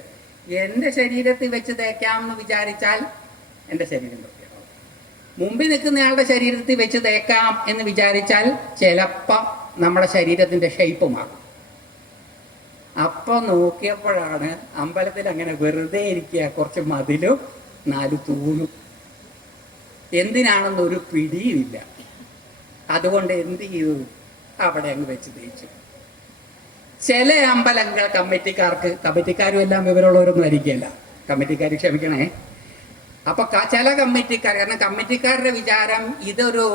എൻ്റെ ശരീരത്തിൽ വെച്ച് തേക്കാമെന്ന് വിചാരിച്ചാൽ എൻ്റെ ശരീരം വൃത്തികേടാവും. മുമ്പിൽ നിൽക്കുന്നയാളുടെ ശരീരത്തിൽ വെച്ച് തേക്കാം എന്ന് വിചാരിച്ചാൽ ചിലപ്പം നമ്മുടെ ശരീരത്തിൻ്റെ ഷേപ്പ് മാറും. അപ്പം നോക്കിയപ്പോഴാണ് അമ്പലത്തിൽ അങ്ങനെ വെറുതെ ഇരിക്കുക, കുറച്ച് മതിലും 4 തൂണും. എന്തിനാണെന്നൊരു പിടിയുമില്ല. അതുകൊണ്ട് എന്ത് ചെയ്തു? അവിടെ അങ്ങ് വെച്ച് തേച്ചു. ചില അമ്പലങ്ങൾ കമ്മിറ്റിക്കാരും എല്ലാം വിവരമുള്ളവരൊന്നും ആയിരിക്കില്ല, കമ്മിറ്റിക്കാർ ക്ഷമിക്കണേ. അപ്പൊ ചില കമ്മിറ്റിക്കാർ, കാരണം കമ്മിറ്റിക്കാരുടെ വിചാരം ഇതൊരു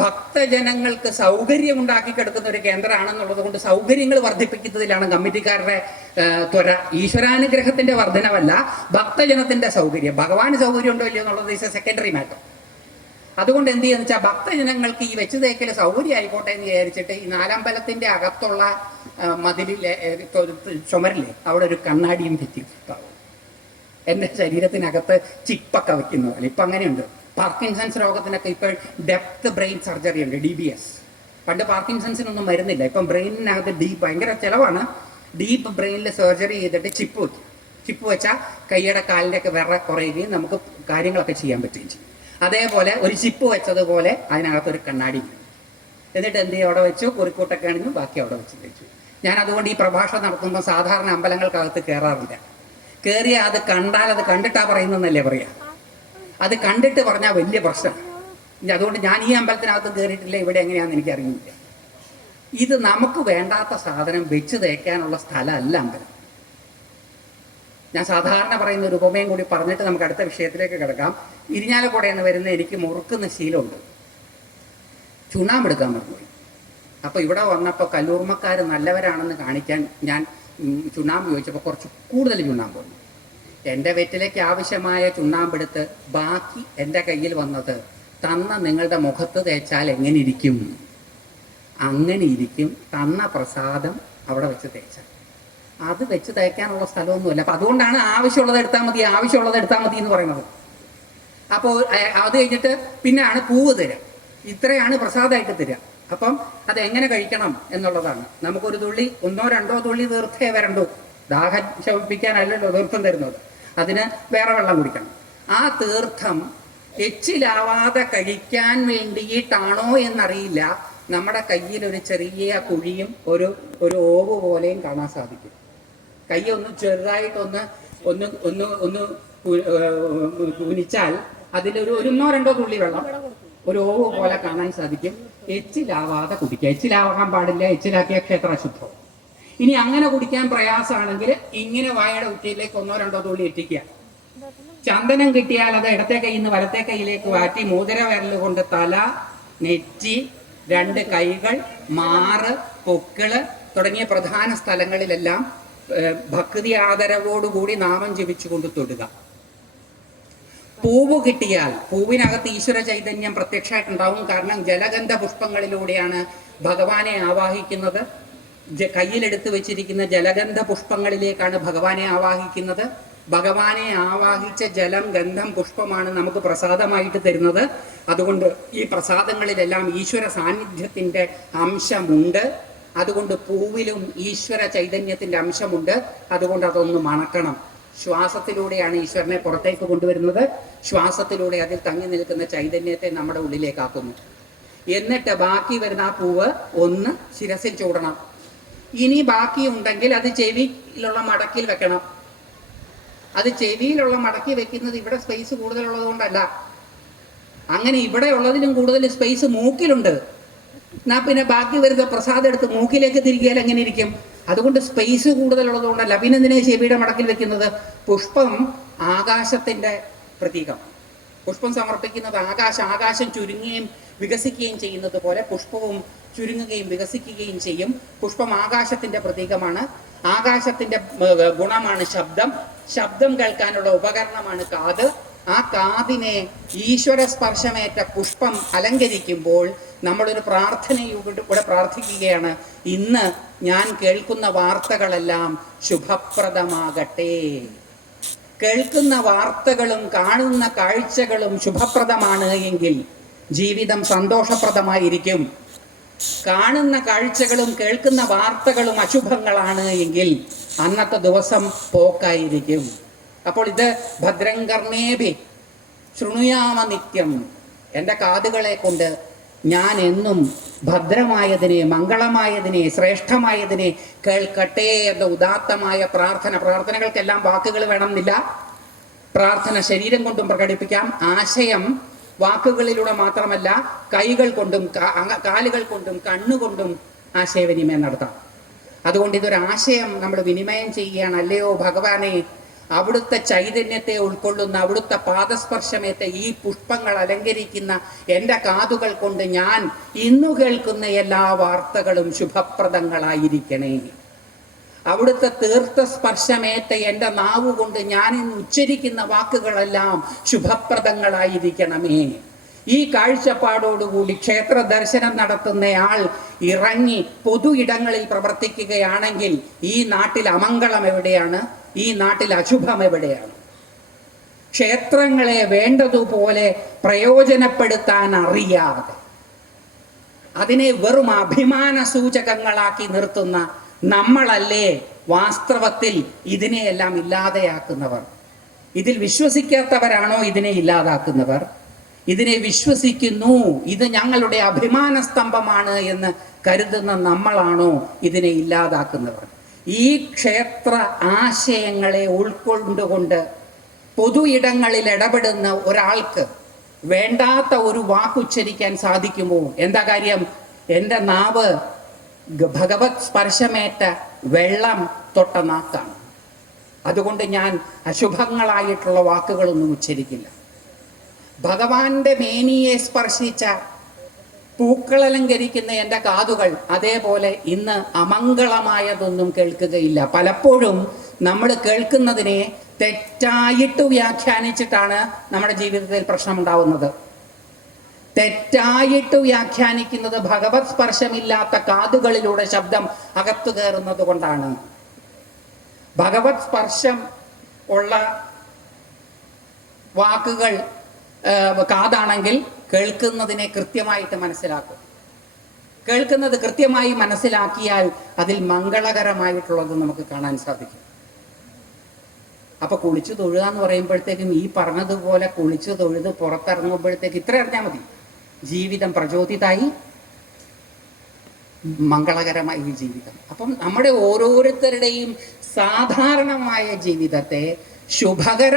ഭക്തജനങ്ങൾക്ക് സൗകര്യം ഉണ്ടാക്കി കിടക്കുന്ന ഒരു കേന്ദ്രമാണെന്നുള്ളത് കൊണ്ട് സൗകര്യങ്ങൾ വർദ്ധിപ്പിക്കുന്നതിലാണ് കമ്മിറ്റിക്കാരുടെ ത്വര. ഈശ്വരാനുഗ്രഹത്തിന്റെ വർധനവല്ല, ഭക്തജനത്തിന്റെ സൗകര്യം. ഭഗവാന് സൗകര്യം ഉണ്ടോ ഇല്ലയോ എന്നുള്ളത് ഈസ് എ സെക്കൻഡറി മാറ്റർ. അതുകൊണ്ട് എന്ത് ചെയ്യുന്ന വെച്ചാൽ ഭക്തജനങ്ങൾക്ക് ഈ വെച്ച് തേക്കൽ സൗകര്യം ആയിക്കോട്ടെ എന്ന് വിചാരിച്ചിട്ട് ഈ നാലമ്പലത്തിന്റെ അകത്തുള്ള മതിലിലെ ചുമരില്ലേ അവിടെ ഒരു കണ്ണാടിയും ഭിത്തിയിട്ടുണ്ടാവും. എൻ്റെ ശരീരത്തിനകത്ത് ചിപ്പൊക്കെ വെക്കുന്ന പോലെ ഇപ്പം അങ്ങനെയുണ്ട്. പാർക്കിൻസൺസ് രോഗത്തിനൊക്കെ ഇപ്പോൾ ഡെപ്ത് ബ്രെയിൻ സർജറി ഉണ്ട്, DBS. പണ്ട് പാർക്കിൻസൺസിനൊന്നും മരുന്നില്ല. ഇപ്പം ബ്രെയിനിനകത്ത് ഭയങ്കര ചിലവാണ്. ഡീപ്പ് ബ്രെയിനിൽ സർജറി ചെയ്തിട്ട് ചിപ്പ് വെക്കും. ചിപ്പ് വെച്ചാൽ കൈയുടെ കാലിൻ്റെ ഒക്കെ വിറ കുറയുകയും നമുക്ക് കാര്യങ്ങളൊക്കെ ചെയ്യാൻ പറ്റുകയും ചെയ്യും. അതേപോലെ ഒരു ചിപ്പ് വെച്ചതുപോലെ അതിനകത്തൊരു കണ്ണാടി, എന്നിട്ട് എന്ത് ചെയ്യും, അവിടെ വെച്ചു കുറിക്കൂട്ടൊക്കെ ആണെങ്കിലും ബാക്കി അവിടെ വെച്ച് വെച്ചു. ഞാൻ അതുകൊണ്ട് ഈ പ്രഭാഷണം നടത്തുമ്പോൾ സാധാരണ അമ്പലങ്ങൾക്കകത്ത് കയറാറില്ല. കയറിയാൽ അത് കണ്ടാൽ അത് കണ്ടിട്ടാ പറയുന്നതെന്നല്ലേ പറയാ. അത് കണ്ടിട്ട് പറഞ്ഞാൽ വലിയ പ്രശ്നം. അതുകൊണ്ട് ഞാൻ ഈ അമ്പലത്തിനകത്ത് കയറിയിട്ടില്ല, ഇവിടെ എങ്ങനെയാണെന്ന് എനിക്കറിയില്ല. ഇത് നമുക്ക് വേണ്ടാത്ത സാധനം വെച്ച് തേക്കാനുള്ള സ്ഥലമല്ല അമ്പലം. ഞാൻ സാധാരണ പറയുന്ന ഒരു ഉപമയും കൂടി പറഞ്ഞിട്ട് നമുക്ക് അടുത്ത വിഷയത്തിലേക്ക് കിടക്കാം. ഇരിഞ്ഞാലക്കുടയിൽ നിന്ന് വരുന്ന എനിക്ക് മുറുക്കുന്ന ശീലമുണ്ട്. ചുണ്ണാമ്പെടുക്കാൻ മറന്നുപോയി. അപ്പോൾ ഇവിടെ വന്നപ്പോൾ കല്ലൂർമക്കാർ നല്ലവരാണെന്ന് കാണിക്കാൻ ഞാൻ ചുണ്ണാമ്പ് ചോദിച്ചപ്പോൾ കുറച്ച് കൂടുതൽ ചുണ്ണാമ്പ് വന്നു. എൻ്റെ വെറ്റിലേക്ക് ആവശ്യമായ ചുണ്ണാമ്പെടുത്ത് ബാക്കി എൻ്റെ കയ്യിൽ വന്നത് തന്ന നിങ്ങളുടെ മുഖത്ത് തേച്ചാൽ എങ്ങനെ ഇരിക്കും? അങ്ങനെ ഇരിക്കും. തന്ന പ്രസാദം അവിടെ വെച്ച് തേച്ചാൽ. അത് വെച്ച് തേക്കാനുള്ള സ്ഥലമൊന്നുമില്ല. അപ്പം അതുകൊണ്ടാണ് ആവശ്യമുള്ളത് എടുത്താൽ മതി, ആവശ്യമുള്ളത് എടുത്താൽ മതി എന്ന് പറയുന്നത്. അപ്പോൾ അത് കഴിഞ്ഞിട്ട് പിന്നെയാണ് പൂവ് തരിക. ഇത്രയാണ് പ്രസാദമായിട്ട് തരിക. അപ്പം അതെങ്ങനെ കഴിക്കണം എന്നുള്ളതാണ്. നമുക്കൊരു തുള്ളി 1-2 തുള്ളി തീർത്ഥേ വരണ്ടു. ദാഹം ശമിപ്പിക്കാനല്ലല്ലോ തീർത്ഥം തരുന്നത്. അതിന് വേറെ വെള്ളം കുടിക്കണം. ആ തീർത്ഥം എച്ചിലാവാതെ കഴിക്കാൻ വേണ്ടിയിട്ടാണോ എന്നറിയില്ല. നമ്മുടെ കയ്യിൽ ഒരു ചെറിയ കുഴിയും ഒരു ഓവ് പോലെയും കാണാൻ സാധിക്കും. കൈ ഒന്ന് ചെറുതായിട്ടൊന്ന് ഒന്ന് ഒന്ന് ഒന്ന് കുനിച്ചാൽ അതിലൊരു 1-2 തുള്ളി വെള്ളം ഒരു ഓവ് പോലെ കാണാൻ സാധിക്കും. എച്ചിലാവാതെ കുടിക്കുക. എച്ചിലാവാൻ പാടില്ല. എച്ചിലാക്കിയ ക്ഷേത്ര അശുദ്ധം. ഇനി അങ്ങനെ കുടിക്കാൻ പ്രയാസമാണെങ്കിൽ ഇങ്ങനെ വായയുടെ ഉറ്റിയിലേക്ക് 1-2 തുള്ളി എത്തിക്കുക. ചന്ദനം കിട്ടിയാൽ അത് ഇടത്തെ കൈയിൽ നിന്ന് വലത്തെ കൈയിലേക്ക് മാറ്റി മോതിര വിരൽ കൊണ്ട് തല, നെറ്റി, 2 കൈകൾ, മാറ്, പൊക്കിള് തുടങ്ങിയ പ്രധാന സ്ഥലങ്ങളിലെല്ലാം ഭക്തി ആദരവോടുകൂടി നാമം ജപിച്ചുകൊണ്ട് തൊടുക. പൂവ് കിട്ടിയാൽ പൂവിനകത്ത് ഈശ്വര ചൈതന്യം പ്രത്യക്ഷമായിട്ടുണ്ടാവും. കാരണം ജലഗന്ധ പുഷ്പങ്ങളിലൂടെയാണ് ഭഗവാനെ ആവാഹിക്കുന്നത്. കയ്യിലെടുത്ത് വെച്ചിരിക്കുന്ന ജലഗന്ധ പുഷ്പങ്ങളിലേക്കാണ് ഭഗവാനെ ആവാഹിക്കുന്നത്. ഭഗവാനെ ആവാഹിച്ച ജലം, ഗന്ധം, പുഷ്പമാണ് നമുക്ക് പ്രസാദമായിട്ട് തരുന്നത്. അതുകൊണ്ട് ഈ പ്രസാദങ്ങളിലെല്ലാം ഈശ്വര സാന്നിധ്യത്തിൻ്റെ അംശമുണ്ട്. അതുകൊണ്ട് പൂവിലും ഈശ്വര ചൈതന്യത്തിൻ്റെ അംശമുണ്ട്. അതുകൊണ്ട് അതൊന്ന് മണക്കണം. ശ്വാസത്തിലൂടെയാണ് ഈശ്വരനെ പുറത്തേക്ക് കൊണ്ടുവരുന്നത്. ശ്വാസത്തിലൂടെ അതിൽ തങ്ങി നിൽക്കുന്ന ചൈതന്യത്തെ നമ്മുടെ ഉള്ളിലേക്കാക്കുന്നു. എന്നിട്ട് ബാക്കി വരുന്ന ആ പൂവ് ഒന്ന് ശിരസിൽ ചൂടണം. ഇനി ബാക്കി ഉണ്ടെങ്കിൽ അത് ചെവിയിലുള്ള മടക്കിൽ വെക്കണം. അത് ചെവിയിലുള്ള മടക്കി വെക്കുന്നത് ഇവിടെ സ്പേസ് കൂടുതലുള്ളത് കൊണ്ടല്ല. അങ്ങനെ ഇവിടെ ഉള്ളതിലും കൂടുതൽ സ്പേസ് മൂക്കിലുണ്ട്. എന്നാ പിന്നെ ബാക്കി വരുന്ന പ്രസാദം എടുത്ത് മൂക്കിലേക്ക് തിരികിയാൽ എങ്ങനെ ഇരിക്കും? അതുകൊണ്ട് സ്പേസ് കൂടുതലുള്ളത് കൊണ്ടല്ല. പിന്നെ എന്തിനാ ചെവിയുടെ മടക്കിൽ വെക്കുന്നത്? പുഷ്പം ആകാശത്തിൻ്റെ പ്രതീകം. പുഷ്പം സമർപ്പിക്കുന്നത് ആകാശം ചുരുങ്ങുകയും വികസിക്കുകയും ചെയ്യുന്നത് പോലെ പുഷ്പവും ചുരുങ്ങുകയും വികസിക്കുകയും ചെയ്യും. പുഷ്പം ആകാശത്തിൻ്റെ പ്രതീകമാണ്. ആകാശത്തിൻ്റെ ഗുണമാണ് ശബ്ദം. ശബ്ദം കേൾക്കാനുള്ള ഉപകരണമാണ് കാത്. ആ കാതിനെ ഈശ്വര സ്പർശമേറ്റ പുഷ്പം അലങ്കരിക്കുമ്പോൾ നമ്മളൊരു പ്രാർത്ഥനയോടെ പ്രാർത്ഥിക്കുകയാണ്. ഇന്ന് ഞാൻ കേൾക്കുന്ന വാർത്തകളെല്ലാം ശുഭപ്രദമാകട്ടെ. കേൾക്കുന്ന വാർത്തകളും കാണുന്ന കാഴ്ചകളും ശുഭപ്രദമാണ് എങ്കിൽ ജീവിതം സന്തോഷപ്രദമായിരിക്കും. കാണുന്ന കാഴ്ചകളും കേൾക്കുന്ന വാർത്തകളും അശുഭങ്ങളാണ് എങ്കിൽ അന്നത്തെ ദിവസം പോക്കായിരിക്കും. അപ്പോൾ ഇത് ഭദ്രം കർണേഭി ശൃണുയാമ നിത്യം. എൻ്റെ കാതുകളെ കൊണ്ട് ഞാൻ എന്നും ഭദ്രമായതിനെ, മംഗളമായതിനെ, ശ്രേഷ്ഠമായതിനെ കേൾക്കട്ടെ എന്ന ഉദാത്തമായ പ്രാർത്ഥനകൾക്കെല്ലാം വാക്കുകൾ വേണമെന്നില്ല. പ്രാർത്ഥന ശരീരം കൊണ്ടും പ്രകടിപ്പിക്കാം. ആശയം വാക്കുകളിലൂടെ മാത്രമല്ല, കൈകൾ കൊണ്ടും കാലുകൾ കൊണ്ടും കണ്ണുകൊണ്ടും ആശയവിനിമയം നടത്താം. അതുകൊണ്ട് ഇതൊരാശയം നമ്മൾ വിനിമയം ചെയ്യുകയാണ്. അല്ലയോ ഭഗവാനെ, അവിടുത്തെ ചൈതന്യത്തെ ഉൾക്കൊള്ളുന്ന, അവിടുത്തെ പാദസ്പർശമേറ്റ ഈ പുഷ്പങ്ങൾ അലങ്കരിക്കുന്ന എൻ്റെ കാതുകൾ കൊണ്ട് ഞാൻ ഇന്നു കേൾക്കുന്ന എല്ലാ വാർത്തകളും ശുഭപ്രദങ്ങളായിരിക്കണേ. അവിടുത്തെ തീർത്ഥസ്പർശമേറ്റ എൻ്റെ നാവുകൊണ്ട് ഞാൻ ഇന്ന് ഉച്ചരിക്കുന്ന വാക്കുകളെല്ലാം ശുഭപ്രദങ്ങളായിരിക്കണമേ. ഈ കാഴ്ചപ്പാടോടുകൂടി ക്ഷേത്ര ദർശനം നടത്തുന്നയാൾ ഇറങ്ങി പൊതു ഇടങ്ങളിൽ പ്രവർത്തിക്കുകയാണെങ്കിൽ ഈ നാട്ടിൽ അമംഗളം എവിടെയാണ്? ഈ നാട്ടിൽ അശുഭം എവിടെയാണ്? ക്ഷേത്രങ്ങളെ വേണ്ടതുപോലെ പ്രയോജനപ്പെടുത്താൻ അറിയാതെ അതിനെ വെറും അഭിമാന സൂചകങ്ങളാക്കി നിർത്തുന്ന നമ്മളല്ലേ വാസ്തവത്തിൽ ഇതിനെയെല്ലാം ഇല്ലാതെയാക്കുന്നവർ? ഇതിൽ വിശ്വസിക്കാത്തവരാണോ ഇതിനെ ഇല്ലാതാക്കുന്നവർ? ഇതിനെ വിശ്വസിക്കുന്നു, ഇത് ഞങ്ങളുടെ അഭിമാന സ്തംഭമാണ് എന്ന് കരുതുന്ന നമ്മളാണോ ഇതിനെ ഇല്ലാതാക്കുന്നവർ? ഈ ക്ഷേത്ര ആശയങ്ങളെ ഉൾക്കൊണ്ടുകൊണ്ട് പൊതു ഇടങ്ങളിൽ ഇടപെടുന്ന ഒരാൾക്ക് വേണ്ടാത്ത ഒരു വാക്കുച്ചരിക്കാൻ സാധിക്കുമോ? എന്താ കാര്യം? എൻ്റെ നാവ് ഭഗവത് സ്പർശമേറ്റ വെള്ളം തൊട്ട നാക്കാണ്. അതുകൊണ്ട് ഞാൻ അശുഭങ്ങളായിട്ടുള്ള വാക്കുകളൊന്നും ഉച്ചരിക്കില്ല. ഭഗവാന്റെ മേനിയെ സ്പർശിച്ച പൂക്കളലങ്കരിക്കുന്ന എൻ്റെ കാതുകൾ അതേപോലെ ഇന്ന് അമംഗളമായതൊന്നും കേൾക്കുകയില്ല. പലപ്പോഴും നമ്മൾ കേൾക്കുന്നതിനെ തെറ്റായിട്ട് വ്യാഖ്യാനിച്ചിട്ടാണ് നമ്മുടെ ജീവിതത്തിൽ പ്രശ്നമുണ്ടാവുന്നത്. തെറ്റായിട്ട് വ്യാഖ്യാനിക്കുന്നത് ഭഗവത് സ്പർശമില്ലാത്ത കാതുകളിലൂടെ ശബ്ദം അകത്തു കയറുന്നത് കൊണ്ടാണ്. ഭഗവത് സ്പർശം ഉള്ള വാക്കുകൾ കാതാണെങ്കിൽ കേൾക്കുന്നതിനെ കൃത്യമായിട്ട് മനസ്സിലാക്കും. കേൾക്കുന്നത് കൃത്യമായി മനസ്സിലാക്കിയാൽ അതിൽ മംഗളകരമായിട്ടുള്ളത് നമുക്ക് കാണാൻ സാധിക്കും. അപ്പൊ കുളിച്ചു തൊഴുക എന്ന് പറയുമ്പോഴത്തേക്കും ഈ പറഞ്ഞതുപോലെ കുളിച്ചു തൊഴുത് പുറത്തിറങ്ങുമ്പോഴത്തേക്ക് ഇത്ര അറിഞ്ഞാൽ മതി, ജീവിതം പ്രചോദിതായി, മംഗളകരമായ ഈ ജീവിതം. അപ്പം നമ്മുടെ ഓരോരുത്തരുടെയും സാധാരണമായ ജീവിതത്തെ ശുഭകര